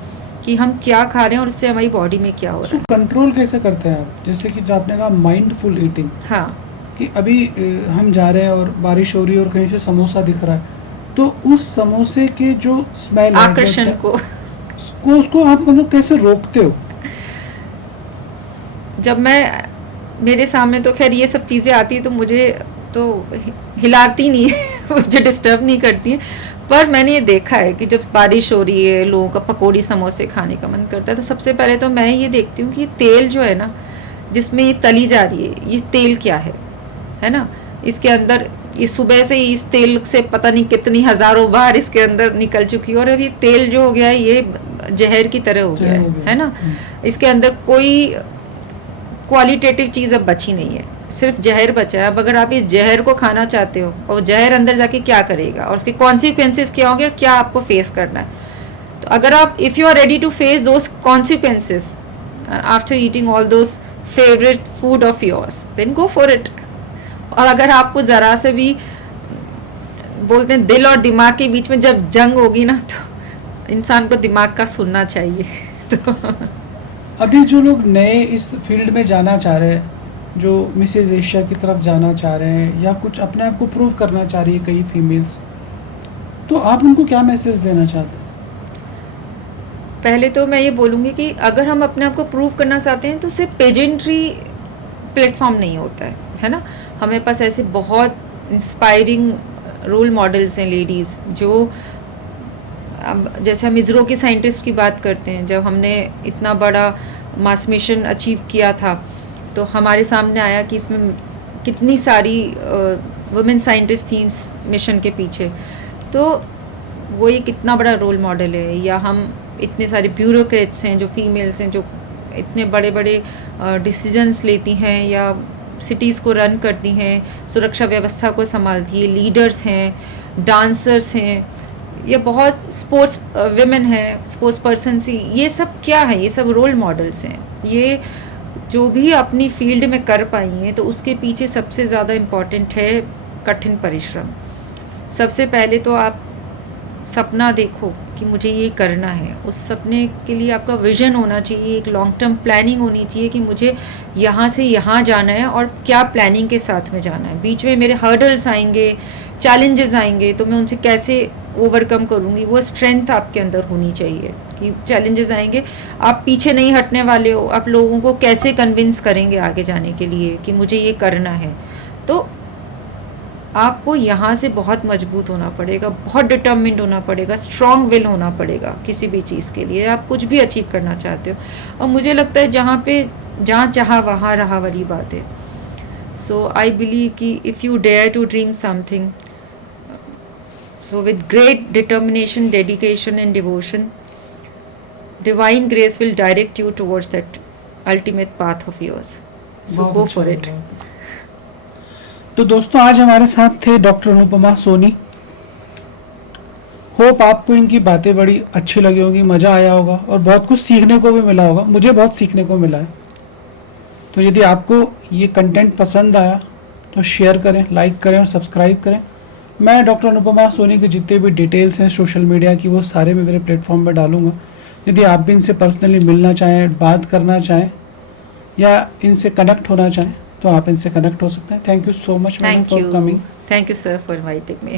कि हम क्या खा रहे हैं और उससे हमारी बॉडी में क्या हो रहा है। कंट्रोल कैसे करते हैं आप? जैसे कि जो आपने कहा माइंडफुल ईटिंग, हाँ, कि अभी हम जा रहे हैं और बारिश हो रही है और कहीं से समोसा दिख रहा है, तो उस समोसे के जो स्मेल है, आकर्षण को उसको आप मतलब कैसे रोकते हो? जब मेरे सामने तो खैर ये सब चीज़ें आती है तो मुझे तो हिलाती नहीं है मुझे डिस्टर्ब नहीं करती है। पर मैंने ये देखा है कि जब बारिश हो रही है, लोगों का पकौड़ी समोसे खाने का मन करता है, तो सबसे पहले तो मैं ये देखती हूँ कि ये तेल जो है ना, जिसमें ये तली जा रही है, ये तेल क्या है ना। इसके अंदर ये सुबह से ही इस तेल से पता नहीं कितनी हज़ारों बार इसके अंदर निकल चुकी है, और अब ये तेल जो हो गया है ये जहर की तरह हो गया है ना। इसके अंदर कोई क्वालिटेटिव चीज़ अब बची नहीं है, सिर्फ जहर बचा है। अब अगर आप इस जहर को खाना चाहते हो, और जहर अंदर जाके क्या करेगा और उसके कॉन्सिक्वेंसेस क्या होंगे और क्या आपको फेस करना है, तो अगर आप if you are ready to face those consequences after eating all those favourite food of yours, then go for it. और अगर आपको ज़रा से भी, बोलते हैं दिल और दिमाग के बीच में जब जंग होगी ना, तो इंसान को दिमाग का सुनना चाहिए। तो अभी जो लोग नए इस फील्ड में जाना चाह रहे हैं, जो मिसेज एशिया की तरफ जाना चाह रहे हैं, या कुछ अपने आप को प्रूव करना चाह रही है कई फीमेल्स, तो आप उनको क्या मैसेज देना चाहते हैं? पहले तो मैं ये बोलूँगी कि अगर हम अपने आप को प्रूव करना चाहते हैं तो सिर्फ पेजेंट्री प्लेटफॉर्म नहीं होता है ना। हमें पास ऐसे बहुत इंस्पायरिंग रोल मॉडल्स हैं लेडीज़, जो अब जैसे हम इसरो के साइंटिस्ट की बात करते हैं, जब हमने इतना बड़ा मास मिशन अचीव किया था, तो हमारे सामने आया कि इसमें कितनी सारी वुमेन साइंटिस्ट थी इस मिशन के पीछे, तो वो ये कितना बड़ा रोल मॉडल है। या हम इतने सारे ब्यूरोक्रेट्स हैं जो फीमेल्स हैं, जो इतने बड़े बड़े डिसीजंस लेती हैं या सिटीज़ को रन करती हैं, सुरक्षा व्यवस्था को संभालती है, लीडर्स हैं, डांसर्स हैं, या बहुत स्पोर्ट्स विमेन हैं, स्पोर्ट्स पर्सन ही, ये सब क्या है? ये सब रोल मॉडल्स हैं। ये जो भी अपनी फील्ड में कर पाई हैं, तो उसके पीछे सबसे ज़्यादा इम्पॉर्टेंट है कठिन परिश्रम। सबसे पहले तो आप सपना देखो कि मुझे ये करना है, उस सपने के लिए आपका विजन होना चाहिए, एक लॉन्ग टर्म प्लानिंग होनी चाहिए कि मुझे यहाँ से यहाँ जाना है और क्या प्लानिंग के साथ में जाना है। बीच में मेरे हर्डल्स आएंगे, चैलेंजेस आएंगे, तो मैं उनसे कैसे ओवरकम करूँगी, वो स्ट्रेंथ आपके अंदर होनी चाहिए कि चैलेंजेस आएंगे, आप पीछे नहीं हटने वाले हो, आप लोगों को कैसे कन्विंस करेंगे आगे जाने के लिए कि मुझे ये करना है। तो आपको यहाँ से बहुत मजबूत होना पड़ेगा, बहुत डिटर्मिन्ड होना पड़ेगा, स्ट्रॉन्ग विल होना पड़ेगा किसी भी चीज़ के लिए, आप कुछ भी अचीव करना चाहते हो। और मुझे लगता है जहाँ चाहा वहाँ रहा वाली बात है। सो आई बिलीव कि if you dare to dream something, so with great determination, dedication and devotion, divine grace will direct you towards that ultimate path of yours. So go for it. तो दोस्तों, आज हमारे साथ थे डॉक्टर अनुपमा सोनी। होप आपको इनकी बातें बड़ी अच्छी लगी होगी, मज़ा आया होगा और बहुत कुछ सीखने को भी मिला होगा। मुझे बहुत सीखने को मिला है। तो यदि आपको ये कंटेंट पसंद आया तो शेयर करें, लाइक करें और सब्सक्राइब करें। मैं डॉक्टर अनुपमा सोनी के जितने भी डिटेल्स हैं सोशल मीडिया की, वो सारे मैं मेरे प्लेटफॉर्म पर डालूंगा। यदि आप भी इनसे पर्सनली मिलना चाहें, बात करना चाहें या इनसे कनेक्ट होना चाहें, तो आप इनसे कनेक्ट हो सकते हैं। Thank you so much for coming. Thank you sir for inviting me.